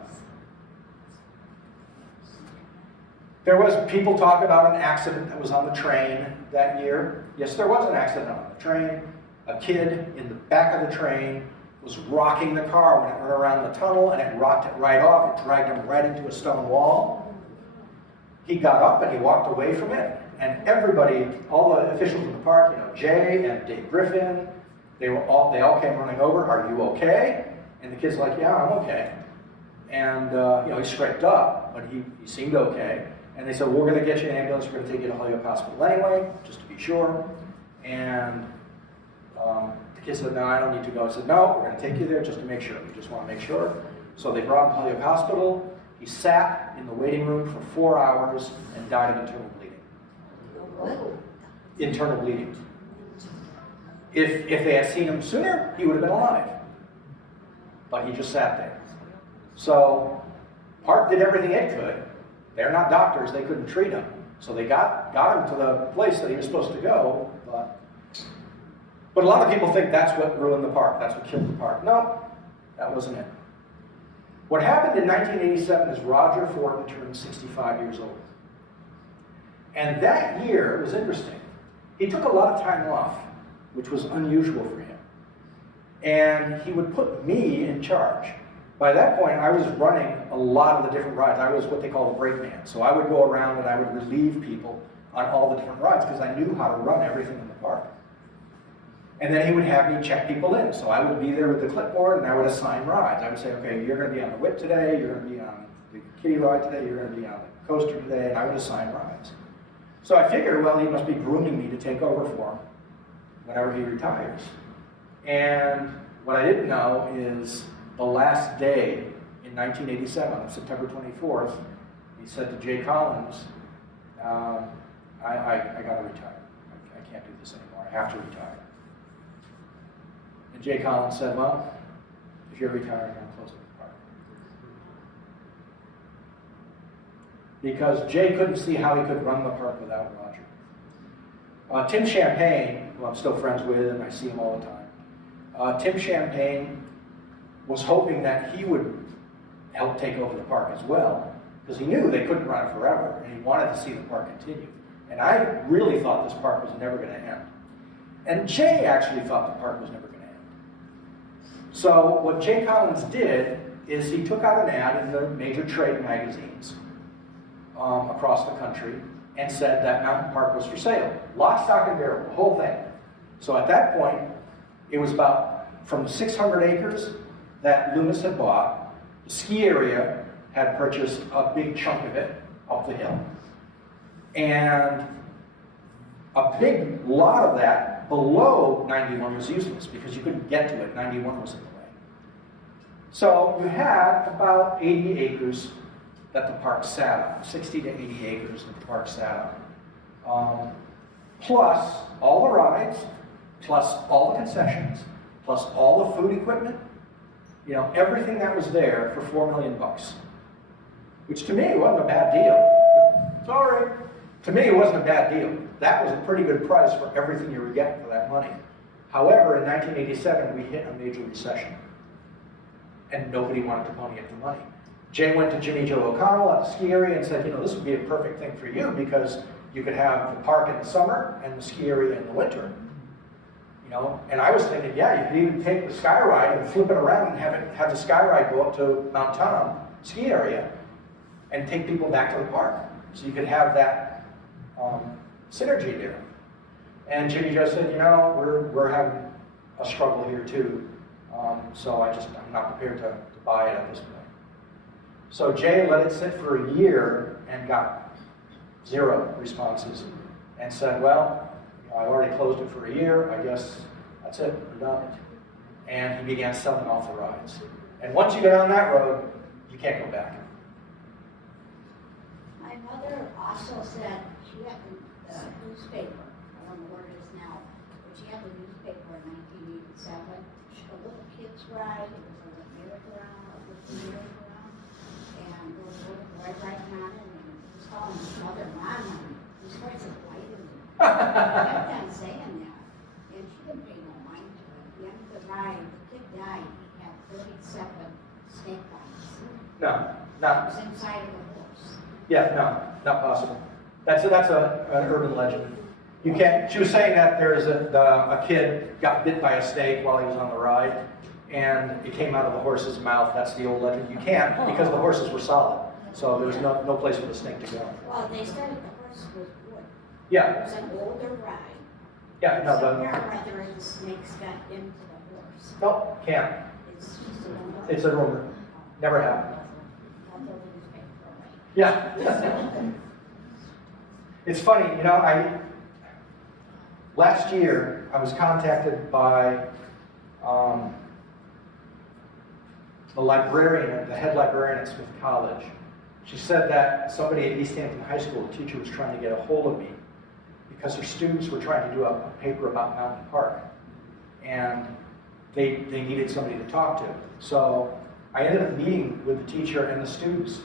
There was people talk about an accident that was on the train that year. Yes, there was an accident on the train. A kid in the back of the train was rocking the car when it went around the tunnel, and it rocked it right off. It dragged him right into a stone wall. He got up and he walked away from it. And everybody, all the officials in the park, Jay and Dave Griffin, they all came running over. Are you okay? And the kid's like, yeah, I'm okay. And he scraped up, but he seemed okay. And they said, we're going to get you an ambulance. We're going to take you to Holyoke Hospital anyway, just to be sure. And the kid said, no, I don't need to go. I said, no, we're going to take you there just to make sure. We just want to make sure. So they brought him to Holyoke Hospital. He sat in the waiting room for 4 hours and died of internal bleeding. What? Internal bleeding. If they had seen him sooner, he would have been alive. But he just sat there. So Park did everything it could. They're not doctors, they couldn't treat him. So they got him to the place that he was supposed to go. But a lot of people think that's what ruined the park, that's what killed the park. No, that wasn't it. What happened in 1987 is Roger Fortin turned 65 years old. And that year was interesting. He took a lot of time off, which was unusual for him. And he would put me in charge. By that point, I was running a lot of the different rides. I was what they call the brakeman. So I would go around and I would relieve people on all the different rides because I knew how to run everything in the park. And then he would have me check people in. So I would be there with the clipboard and I would assign rides. I would say, okay, you're going to be on the whip today, you're going to be on the kiddie ride today, you're going to be on the coaster today, and I would assign rides. So I figured, well, he must be grooming me to take over for him whenever he retires. And what I didn't know is the last day in 1987, on September 24th, he said to Jay Collins, I got to retire. I can't do this anymore. I have to retire. And Jay Collins said, well, if you're retiring, I'm closing the park. Because Jay couldn't see how he could run the park without Roger. Tim Champagne, who I'm still friends with and I see him all the time, Tim Champagne was hoping that he would help take over the park as well, because he knew they couldn't run it forever, and he wanted to see the park continue. And I really thought this park was never going to end. And Jay actually thought the park was never going to end. So what Jay Collins did is he took out an ad in the major trade magazines across the country and said that Mountain Park was for sale. Lock, stock, and barrel, the whole thing. So at that point, it was about from 600 acres that Loomis had bought. The ski area had purchased a big chunk of it up the hill. And a big lot of that below 91 was useless because you couldn't get to it. 91 was in the way. So you had about 80 acres that the park sat on, 60 to 80 acres that the park sat on. plus all the rides, plus all the concessions, plus all the food equipment, you know, everything that was there for $4 million. Which to me wasn't a bad deal. Sorry. To me, it wasn't a bad deal. That was a pretty good price for everything you were getting for that money. However, in 1987, we hit a major recession. And nobody wanted to pony up the money. Jay went to Jimmy Joe O'Connell at the ski area and said, you know, this would be a perfect thing for you because you could have the park in the summer and the ski area in the winter. You know, and I was thinking, yeah, you could even take the sky ride and flip it around and have the sky ride go up to Mount Tom ski area and take people back to the park. So you could have that synergy there. And Jimmy Joe said, you know, we're having a struggle here too. So I'm not prepared to buy it at this point. So Jay let it sit for a year and got 0 responses and said, well, you know, I've already closed it for a year. I guess that's it, we're done. And he began selling off the rides. And once you get on that road, you can't go back. My mother also said she had the newspaper, I don't know where it is now, but she had the newspaper in 1987. A little kids ride, it was a merry-go-round, a little merry-go-round, and there was a little boy riding on it, and he was calling his mother Mama. His voice is white and he kept on saying that, and she didn't pay no mind to it. At the end of the ride, the kid died, he had 37 snake bites. No, It not, was inside of a horse. yeah, no, not possible. That's an urban legend. You can't, she was saying that there's a kid got bit by a snake while he was on the ride, and it came out of the horse's mouth. That's the old legend. You can't, because the horses were solid. So there was no place for the snake to go. Well, they said the horse was wood. Yeah, It was an older ride. yeah, no, Somewhere or other, the snakes got into the horse. no, can't. It's just a rumor. It's a rumor. Never happened. I'll throw the newspaper away. Yeah. It's funny, you know, last year I was contacted by the librarian, the head librarian at Smith College. She said that somebody at East Hampton High School, a teacher, was trying to get a hold of me because her students were trying to do a paper about Mountain Park. And they needed somebody to talk to. So I ended up meeting with the teacher and the students.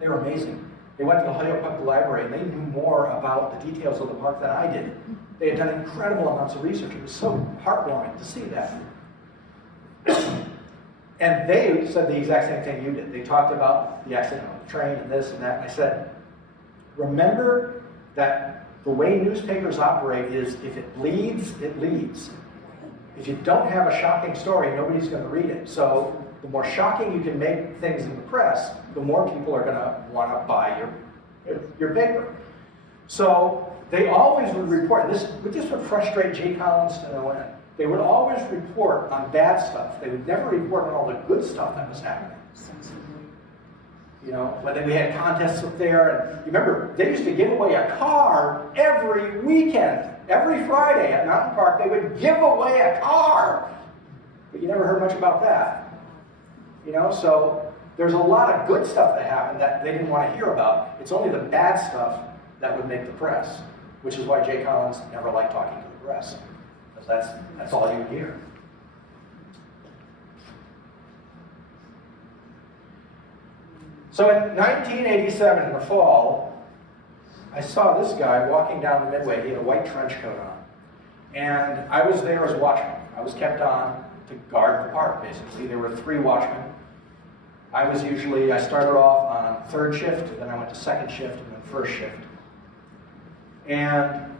They were amazing. They went to the Holyoke Public Library and they knew more about the details of the park than I did. They had done incredible amounts of research. It was so heartwarming to see that. And they said the exact same thing you did. They talked about the accident on the train and this and that. And I said, remember that the way newspapers operate is if it bleeds, it leads. If you don't have a shocking story, nobody's going to read it. So the more shocking you can make things in the press, the more people are going to want to buy your paper. So they always would report, and this would frustrate Jay Collins to no end. They would always report on bad stuff. They would never report on all the good stuff that was happening. You know, when we had contests up there, and you remember, they used to give away a car every weekend. Every Friday at Mountain Park, they would give away a car. But you never heard much about that. You know, so there's a lot of good stuff that happened that they didn't want to hear about. It's only the bad stuff that would make the press, which is why Jay Collins never liked talking to the press. Because that's all you would hear. So in 1987, in the fall, I saw this guy walking down the Midway. He had a white trench coat on. And I was there as a watchman. I was kept on to guard the park, basically. There were 3 watchmen. I started off on 3rd shift, then I went to 2nd shift, and then 1st shift. And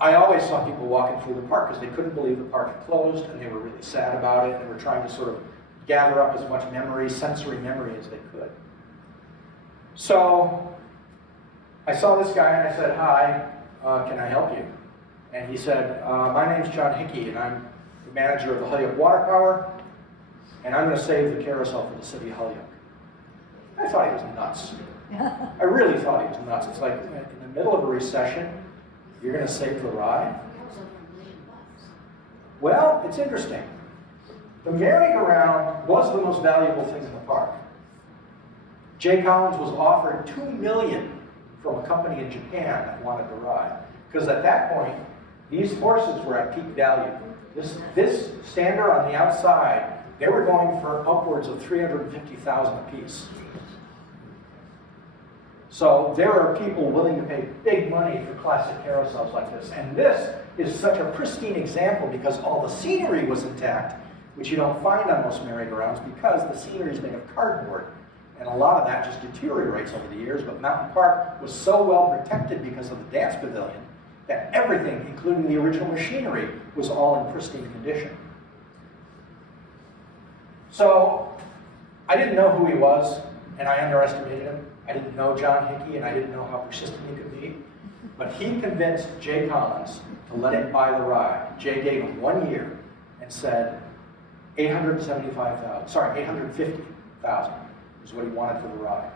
I always saw people walking through the park because they couldn't believe the park had closed, and they were really sad about it. They were trying to sort of gather up as much sensory memory as they could. So I saw this guy and I said, hi, can I help you? And he said, my name's John Hickey and I'm the manager of the Holyoke Water Power and I'm going to save the carousel for the city of Holyoke. I thought he was nuts. I really thought he was nuts. It's like in the middle of a recession, you're going to save the ride? That was over $1 million. Well, it's interesting. The merry-go-round was the most valuable thing in the park. Jay Collins was offered $2 million from a company in Japan that wanted to ride. Because at that point, these horses were at peak value. This stander on the outside, they were going for upwards of $350,000 a piece. So there are people willing to pay big money for classic carousels like this. And this is such a pristine example because all the scenery was intact, which you don't find on most merry-go-rounds because the scenery is made of cardboard. And a lot of that just deteriorates over the years, but Mountain Park was so well protected because of the dance pavilion that everything, including the original machinery, was all in pristine condition. So I didn't know who he was, and I underestimated him. I didn't know John Hickey, and I didn't know how persistent he could be. But he convinced Jay Collins to let him buy the ride. Jay gave him 1 year and said $850,000 is what he wanted for the ride.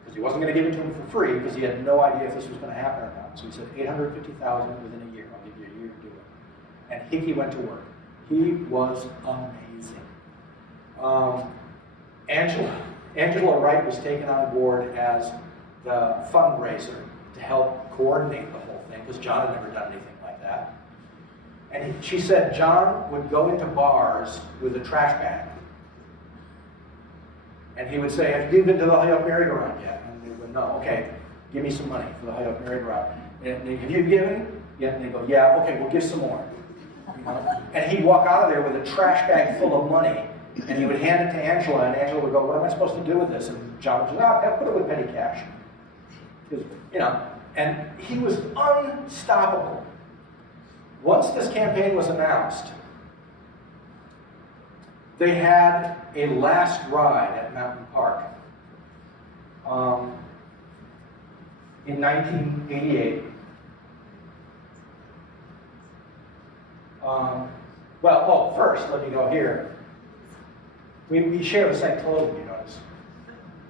Because he wasn't going to give it to him for free because he had no idea if this was going to happen or not. So he said $850,000 within a year. I'll give you a year to do it. And Hickey went to work. He was amazing. Angela Wright was taken on board as the fundraiser to help coordinate the whole thing because John had never done anything like that. And she said John would go into bars with a trash bag. And he would say, have you been to the High Up Merry-Go-Round yet? And they would, no. Okay, give me some money for the High Up Merry-Go-Round. And they, have you given? Yeah. And they go, yeah, okay, we'll give some more. You know? And he'd walk out of there with a trash bag full of money. And he would hand it to Angela, and Angela would go, what am I supposed to do with this? And John would say, oh, put it with petty cash. You know, and he was unstoppable. Once this campaign was announced, they had a last ride at Mountain Park in 1988. First, let me go here. We share the same clothing, you notice.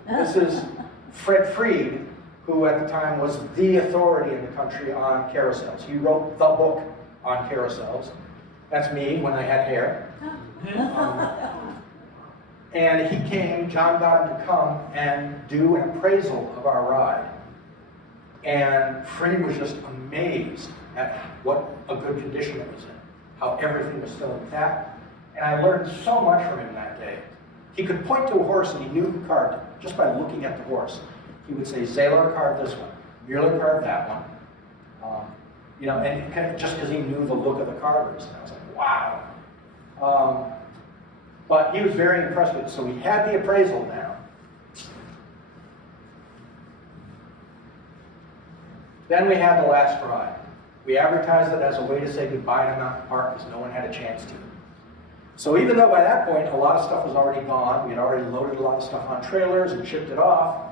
This is Fred Freed, who at the time was the authority in the country on carousels. He wrote the book on carousels. That's me when I had hair. And he came, John got him to come and do an appraisal of our ride. And Freddie was just amazed at what a good condition it was in, how everything was still intact. And I learned so much from him that day. He could point to a horse and he knew who carved it just by looking at the horse. He would say, Zaylor carved this one, Mueller carved that one. You know, and kind of just because he knew the look of the carvers. And I was like, wow. But he was very impressed with it. So we had the appraisal now. Then we had the last ride. We advertised it as a way to say goodbye to Mountain Park because no one had a chance to. So even though by that point a lot of stuff was already gone, we had already loaded a lot of stuff on trailers and shipped it off,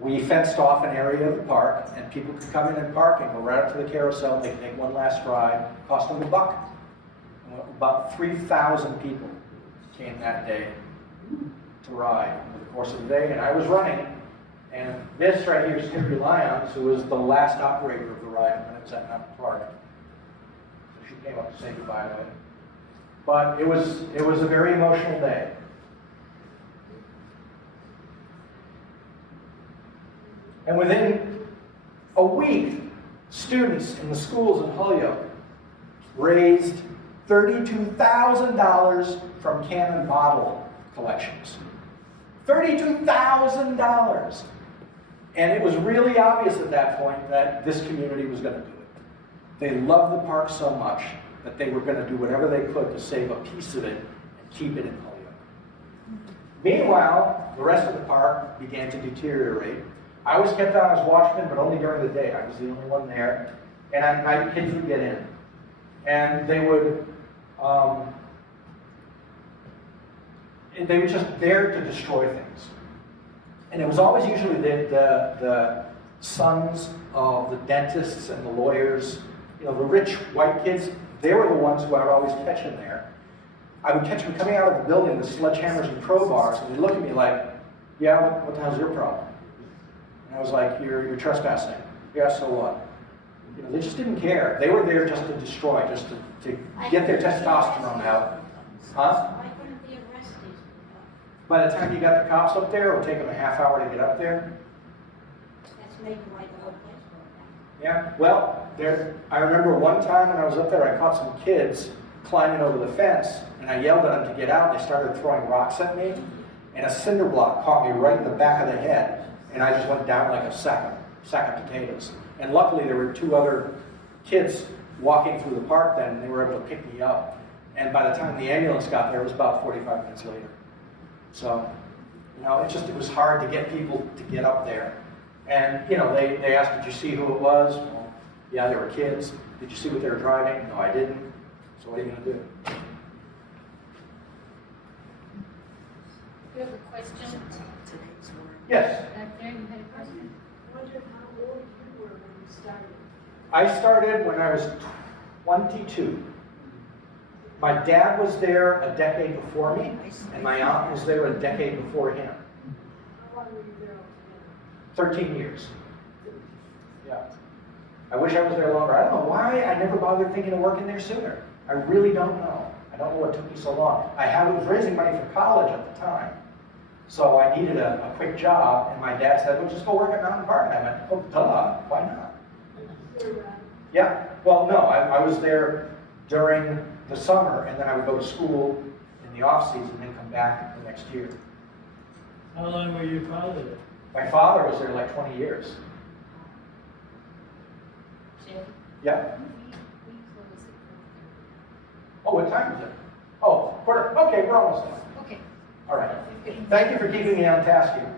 we fenced off an area of the park and people could come in and park and go right up to the carousel. They could take one last ride, cost them $1. And about 3,000 people came that day to ride over the course of the day, and I was running. And this right here is Hickory Lyons, who was the last operator of the ride when it was at Mountain Park. So she came up to say goodbye to it. But it was a very emotional day. And within a week, students in the schools in Holyoke raised $32,000 from can and bottle collections. $32,000! And it was really obvious at that point that this community was going to do it. They loved the park so much that they were going to do whatever they could to save a piece of it and keep it in Holyoke. Meanwhile, the rest of the park began to deteriorate. I was kept on as watchman, but only during the day. I was the only one there. And at night, kids would get in. And they would just dare to destroy things. And it was always usually the sons of the dentists and the lawyers, you know, the rich white kids. They were the ones who I would always catch in there. I would catch them coming out of the building with sledgehammers and crowbars, and they'd look at me like, yeah, what the hell's your problem? And I was like, you're trespassing. Yeah, so what? You know, they just didn't care. They were there just to destroy, just to get their testosterone out. Huh? Why couldn't they arrest these people? By the time you got the cops up there, it would take them a half hour to get up there. just made me like the whole place broke down. Yeah, well, I remember one time when I was up there, I caught some kids climbing over the fence, and I yelled at them to get out, and they started throwing rocks at me, and a cinder block caught me right in the back of the head, and I just went down like a sack of potatoes. And luckily, there were 2 other kids walking through the park then, and they were able to pick me up. And by the time the ambulance got there, it was about 45 minutes later. So, it was hard to get people to get up there. And, they asked, did you see who it was? Well, yeah, they were kids. Did you see what they were driving? No, I didn't. So what are you going to do? You have a question? Yes. Back there, you had a question? I wondered how old you were when you started. I started when I was 22. My dad was there a decade before me, and my aunt was there a decade before him. How long were you there altogether? 13 years. Yeah. I wish I was there longer. I don't know why I never bothered thinking of working there sooner. I really don't know. I don't know what took me so long. I was raising money for college at the time, so I needed a quick job, and my dad said, well, just go work at Mountain Park. And I went, oh, duh, why not? Yeah, well, no, I was there during the summer, and then I would go to school in the off-season and then come back the next year. How long were your father there? My father was there like 20 years. Jay? Yeah. We close at Oh, what time is it? Oh, quarter. Okay, we're almost done. 4:30. Okay. All right. Thank you for keeping me on task here.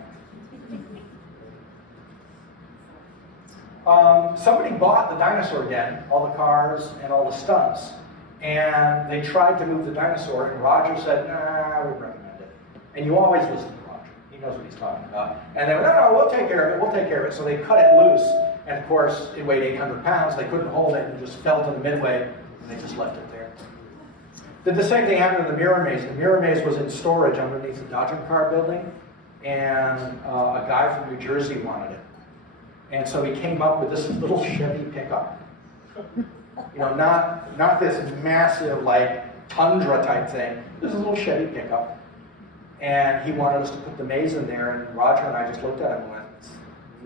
Somebody bought the dinosaur den, all the cars and all the stunts, and they tried to move the dinosaur, and Roger said, nah, I wouldn't recommend it. And you always listen to Roger. He knows what he's talking about. And they went, no, we'll take care of it, we'll take care of it. So they cut it loose, and of course, it weighed 800 pounds. They couldn't hold it, and it just fell to the midway, and they just left it there. Did the same thing happen in the Mirror Maze. The Mirror Maze was in storage underneath the Dodging Car building, and a guy from New Jersey wanted it. And so he came up with this little Chevy pickup. Not this massive, like, Tundra type thing. This is a little Chevy pickup. And he wanted us to put the maze in there, and Roger and I just looked at him and went,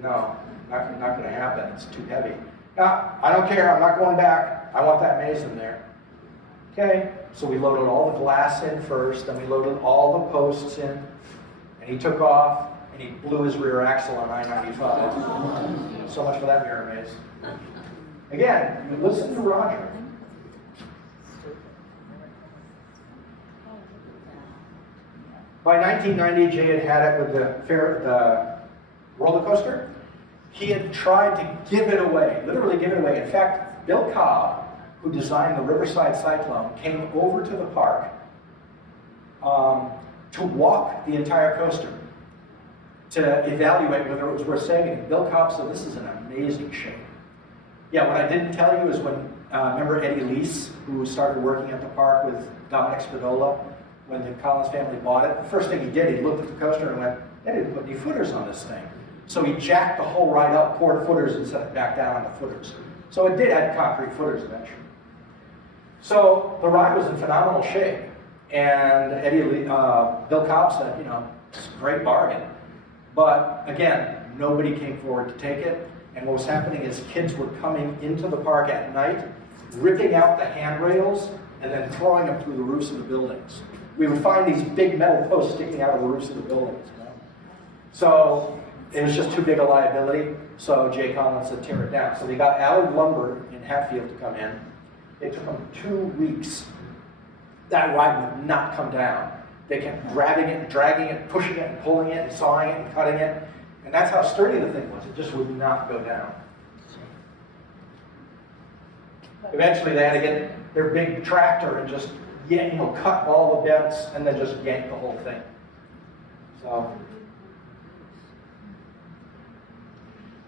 no, not going to happen. It's too heavy. Now, I don't care. I'm not going back. I want that maze in there. Okay, so we loaded all the glass in first, then we loaded all the posts in, and he took off, and he blew his rear axle on I-95. So much for that Mirror Maze. Again, you listen to Roger. By 1990, Jay had it with the roller coaster. He had tried to give it away, literally give it away. In fact, Bill Cobb, who designed the Riverside Cyclone, came over to the park to walk the entire coaster, to evaluate whether it was worth saving. And Bill Cobb said, this is an amazing shape. Yeah, what I didn't tell you is when, remember Eddie Leese, who started working at the park with Dominic Spadola, when the Collins family bought it, the first thing he did, he looked at the coaster and went, they didn't put any footers on this thing. So he jacked the whole ride up, poured footers, and set it back down on the footers. So it did have concrete footers eventually. So the ride was in phenomenal shape. And Bill Cobb said, it's a great bargain. But again, nobody came forward to take it. And what was happening is kids were coming into the park at night, ripping out the handrails, and then throwing them through the roofs of the buildings. We would find these big metal posts sticking out of the roofs of the buildings. So it was just too big a liability. So Jay Collins said, tear it down. So they got Allard Lumber in Hatfield to come in. It took them 2 weeks. That ride would not come down. They kept grabbing it and dragging it, pushing it and pulling it and sawing it and cutting it. And that's how sturdy the thing was. It just would not go down. Eventually they had to get their big tractor and just cut all the bents and then just yank the whole thing. So,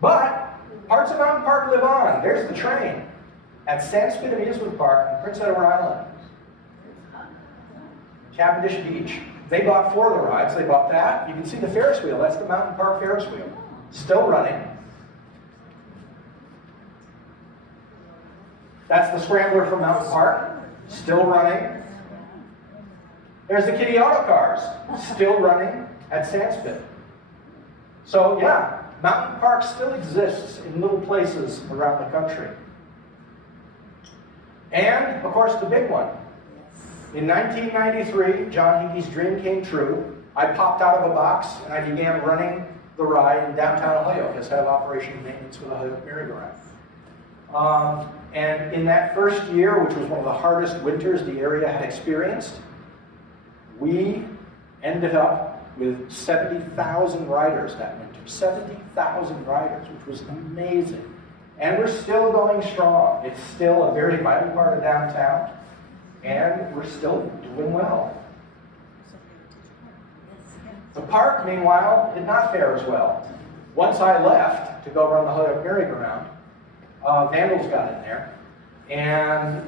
but parts of Mountain Park live on. There's the train at Sandspit Amusement Park on Prince Edward Island. Cavendish Beach. They bought 4 of the rides. They bought that. You can see the Ferris wheel. That's the Mountain Park Ferris wheel. Still running. That's the Scrambler from Mountain Park. Still running. There's the Kitty Auto Cars. Still running at Sandspit. So yeah, mountain park still exists in little places around the country. And, of course, the big one. In 1993, John Hickey's dream came true. I popped out of a box and I began running the ride in downtown Holyoke as head of operation and maintenance for the Holyoke merry-go-round. And in that first year, which was one of the hardest winters the area had experienced, we ended up with 70,000 riders that winter. 70,000 riders, which was amazing. And we're still going strong. It's still a very vital part of downtown, and we're still doing well. The park, meanwhile, did not fare as well. Once I left to go run the Holyoke merry-go-round, vandals got in there, and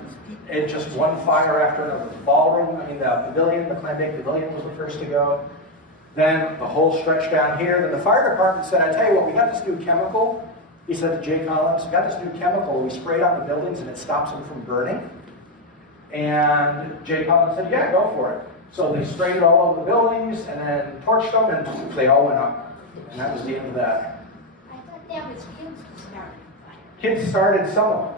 it just one fire after another. The ballroom, the pavilion, the clam bake pavilion was the first to go. Then the whole stretch down here. Then the fire department said, I tell you what, we got this new chemical. He said to Jay Collins, we got this new chemical, we sprayed on the buildings and it stops them from burning. And Jay Collins said, yeah, go for it. So they sprayed it all over the buildings and then torched them and they all went up. And that was the end of that. I thought that was kids who started the fire. Kids started some of them.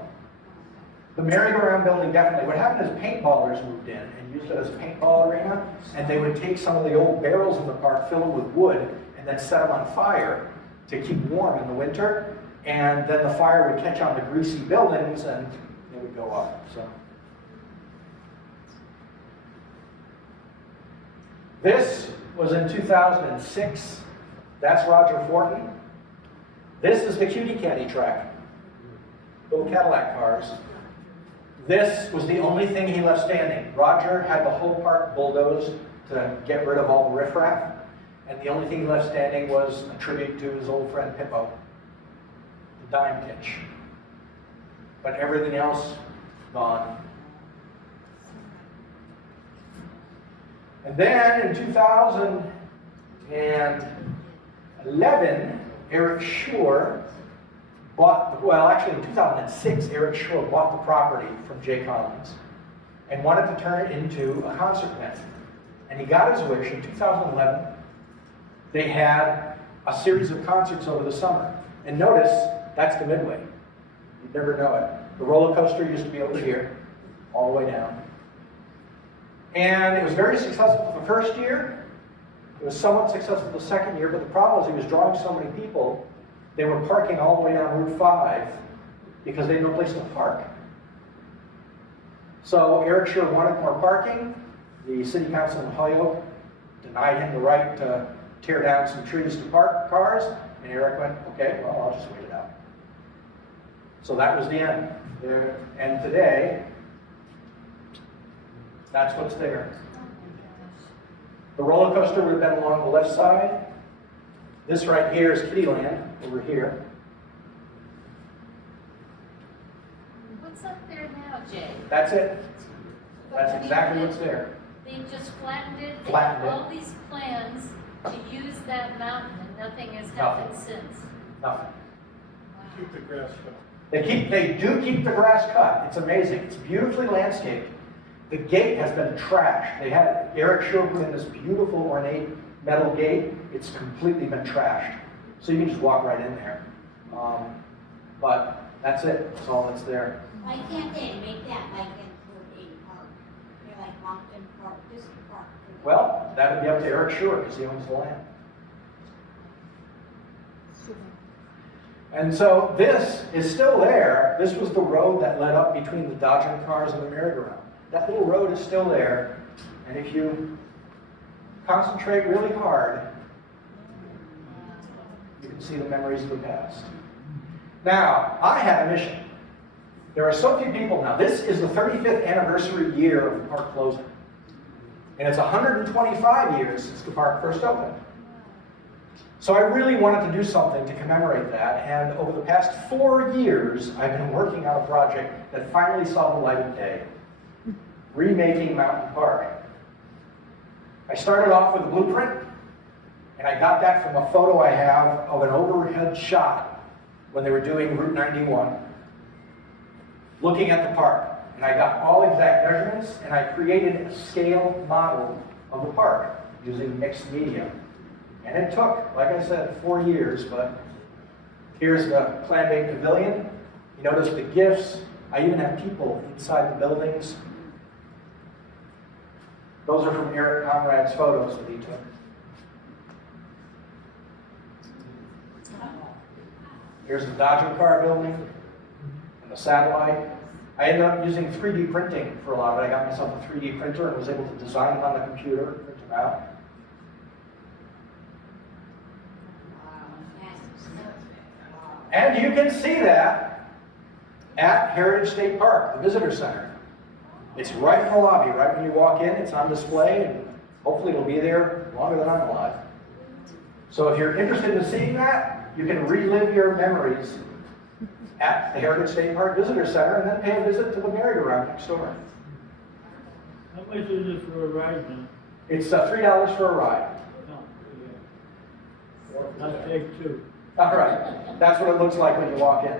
The merry-go-round building definitely. What happened is paintballers moved in and used it as a paintball arena, and they would take some of the old barrels in the park, fill them with wood, and then set them on fire to keep warm in the winter. And then the fire would catch on the greasy buildings and they would go up. So this was in 2006. That's Roger Fortin. This is the Cutie Caddy track. Little Cadillac cars. This was the only thing he left standing. Roger had the whole park bulldozed to get rid of all the riffraff, and the only thing he left standing was a tribute to his old friend Pippo, the dime pitch. But everything else, gone. And then in 2011, Eric Shore bought, well, actually in 2006, Eric Shore bought the property from Jay Collins and wanted to turn it into a concert venue. And he got his wish. In 2011, they had a series of concerts over the summer. And notice, that's the Midway. You'd never know it. The roller coaster used to be over here, all the way down. And it was very successful the first year. It was somewhat successful the second year, but the problem was he was drawing so many people, they were parking all the way down Route 5 because they had no place to park. So Eric Shore wanted more parking. The city council in Holyoke denied him the right to tear down some trees to park cars, and Eric went, okay, well, I'll just wait it out. So that was the end. And today, that's what's there. The roller coaster would have been along the left side. This right here is Kittyland, over here. What's up there now, Jay? That's it. That's exactly what's there. They just flattened it. They Flattened have it. all these plans to use that mountain, and nothing has happened since. Nothing. Wow. Keep the grass cut. They do keep the grass cut. It's amazing. It's beautifully landscaped. The gate has been trashed. They had Eric Shore put in this beautiful ornate metal gate. It's completely been trashed. So you can just walk right in there. But that's it. That's all that's there. Why can't they make that like into a park? They're like Mountain Park, this park. Well, that would be up to Eric Shore because he owns the land. And so this is still there. This was the road that led up between the dodging cars and the merry-go-round. That little road is still there. And if you concentrate really hard, you can see the memories of the past. Now, I have a mission. There are so few people now. This is the 35th anniversary year of the park closing. And it's 125 years since the park first opened. So I really wanted to do something to commemorate that, and over the past 4 years, I've been working on a project that finally saw the light of day. Remaking Mountain Park. I started off with a blueprint, and I got that from a photo I have of an overhead shot when they were doing Route 91, looking at the park. And I got all exact measurements, and I created a scale model of the park using mixed media. And it took, like I said, 4 years, but Here's the Clam-Bake Pavilion. You notice the gifts. I even have people inside the buildings. Those are from Eric Conrad's photos that he took. Here's the Dodger car building and the satellite. I ended up using 3D printing for a lot of it. I got myself a 3D printer and was able to design them on the computer, print them out. And you can see that at Heritage State Park, the visitor center. It's right in the lobby, right when you walk in, it's on display, and hopefully it'll be there longer than I'm alive. So if you're interested in seeing that, you can relive your memories at the Heritage State Park Visitor Center and then pay a visit to the merry-go-round next door. How much is it for a ride now? It's $3 for a ride. No, yeah. I'll take 2. All right, that's what it looks like when you walk in.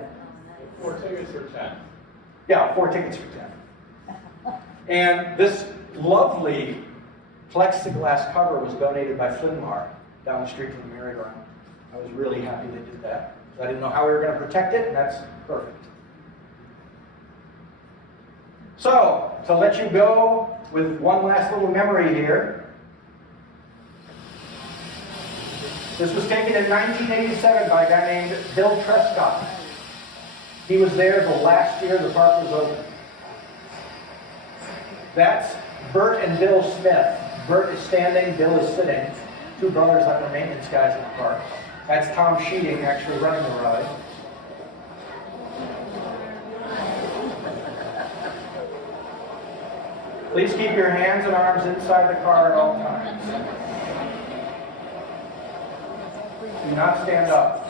4 tickets for 10. Yeah, 4 tickets for 10. And this lovely plexiglass cover was donated by Flinmar down the street from the merry-go-round. I was really happy they did that. I didn't know how we were going to protect it, and that's perfect. So, to let you go with one last little memory here. This was taken in 1987 by a guy named Bill Trescott. He was there the last year the park was open. That's Bert and Bill Smith. Bert is standing, Bill is sitting. 2 brothers that were maintenance guys at the park. That's Tom Sheeting actually running the ride. Please keep your hands and arms inside the car at all times. Do not stand up.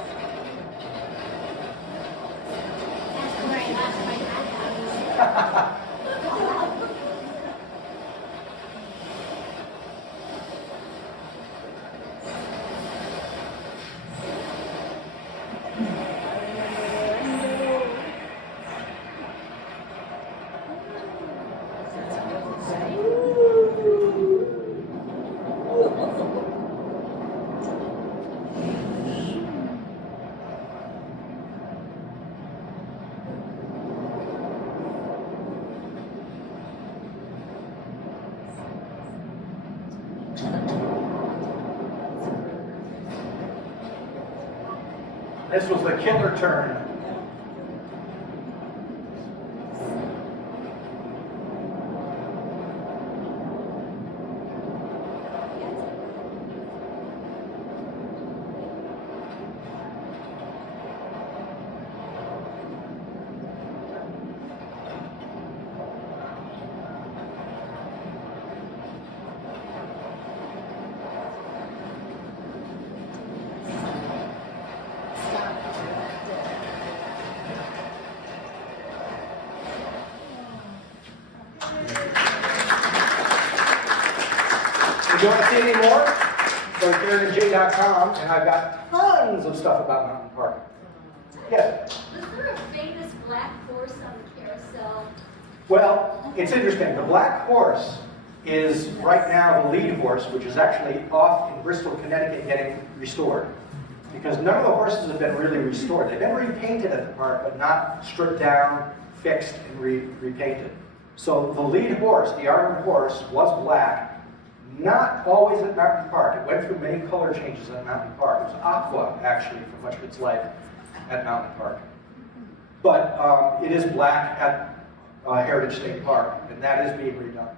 This was the killer turn. If you want to see any more, go to KarenandJ.com, and I've got tons of stuff about Mountain Park. Yes? Was there a famous black horse on the carousel? Well, it's interesting. The Black Horse is right now the lead horse, which is actually off in Bristol, Connecticut, getting restored. Because none of the horses have been really restored. They've been repainted at the park, but not stripped down, fixed, and repainted. So the lead horse, the Armored Horse, was black. Not always at Mountain Park. It went through many color changes at Mountain Park. It was aqua, actually, for much of its life at Mountain Park. But it is black at Heritage State Park, and that is being redone.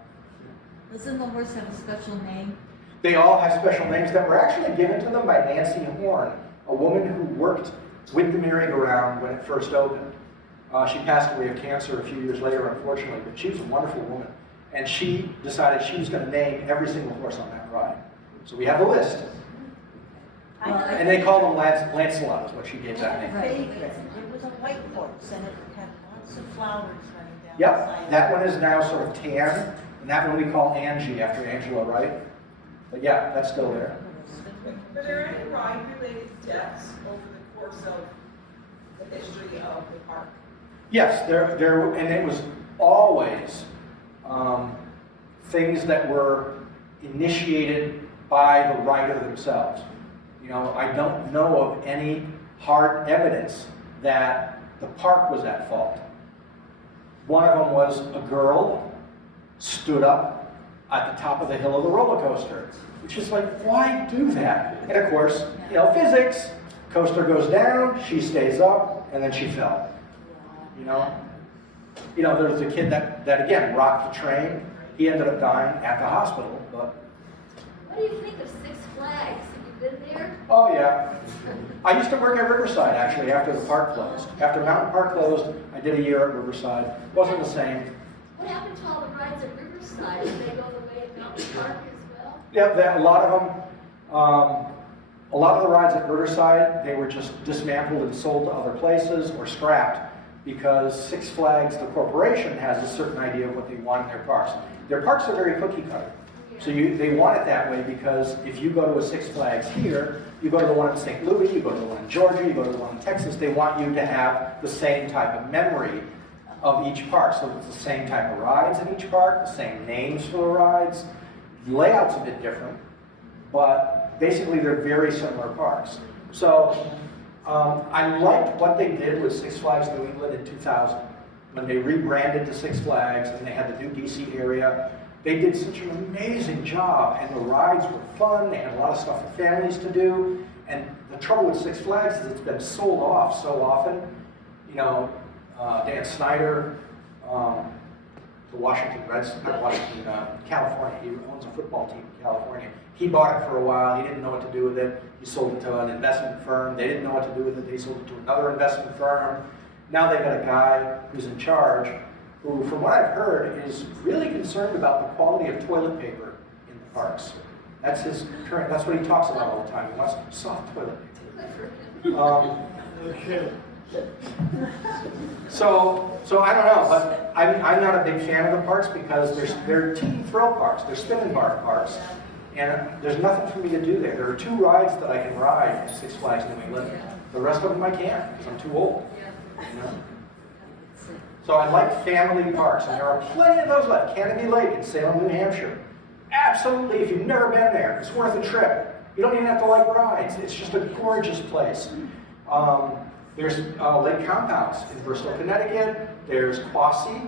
Doesn't the horse have a special name? They all have special names that were actually given to them by Nancy Horn, a woman who worked with the merry-go-round when it first opened. She passed away of cancer a few years later, unfortunately, but she was a wonderful woman. And she decided she was going to name every single horse on that ride. So we have a list. And they called him Lancelot, is what she gave that name. Favorite. It was a white horse and it had lots of flowers running down the Yep, side. that one is now sort of tan, and that one we call Angie, after Angela Wright. But yeah, that's still there. Were there any ride-related deaths over the course of the history of the park? Yes, there, and it was always things that were initiated by the rider themselves. You know, I don't know of any hard evidence that the park was at fault. One of them was a girl stood up at the top of the hill of the roller coaster, which is like, why do that? And of course, you know, physics, coaster goes down, she stays up, and then she fell. You know, there was a kid that again rocked the train. He ended up dying at the hospital, but. What do you think of Six Flags? Have you been there? Oh yeah. I used to work at Riverside actually after the park closed. After Mountain Park closed, I did a year at Riverside. Wasn't the same. What happened to all the rides at Riverside? Did they go the way of Mountain Park as well? Yeah, a lot of them. A lot of the rides at Riverside, they were just dismantled and sold to other places or scrapped because Six Flags, the corporation, has a certain idea of what they want in their parks. Their parks are very cookie cutter. So they want it that way because if you go to a Six Flags here, you go to the one in St. Louis, you go to the one in Georgia, you go to the one in Texas, they want you to have the same type of memory of each park. So it's the same type of rides in each park, the same names for the rides. The layout's a bit different, but basically they're very similar parks. So I liked what they did with Six Flags New England in 2000. When they rebranded to Six Flags and they had the new DC area, they did such an amazing job, and the rides were fun. They had a lot of stuff for families to do. And the trouble with Six Flags is it's been sold off so often. You know, Dan Snyder, the Washington Reds, not Washington, California. He owns a football team in California. He bought it for a while. He didn't know what to do with it. He sold it to an investment firm. They didn't know what to do with it. They sold it to another investment firm. Now they've got a guy who's in charge who, from what I've heard, is really concerned about the quality of toilet paper in the parks. That's his current, that's what he talks about all the time. He wants soft toilet paper. No shit. So I don't know, but I'm not a big fan of the parks because they're teeny thrill parks. They're spin and bar parks. And there's nothing for me to do there. There are 2 rides that I can ride at Six Flags New England. The rest of them I can't because I'm too old. You know? So I like family parks, and there are plenty of those left. Canopy Lake in Salem, New Hampshire. Absolutely, if you've never been there, it's worth a trip. You don't even have to like rides. It's just a gorgeous place. There's Lake Compounds in Bristol, Connecticut. There's Quasi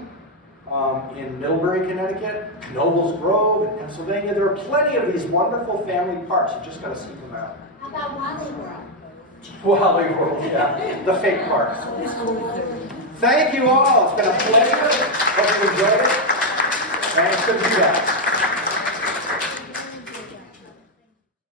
in Middlebury, Connecticut. Nobles Grove in Pennsylvania. There are plenty of these wonderful family parks. You just got to seek them out. How about Wally World? Wally World, yeah. The fake park. Thank you all. It's been a pleasure. Hope you enjoyed it. And it's good to be back.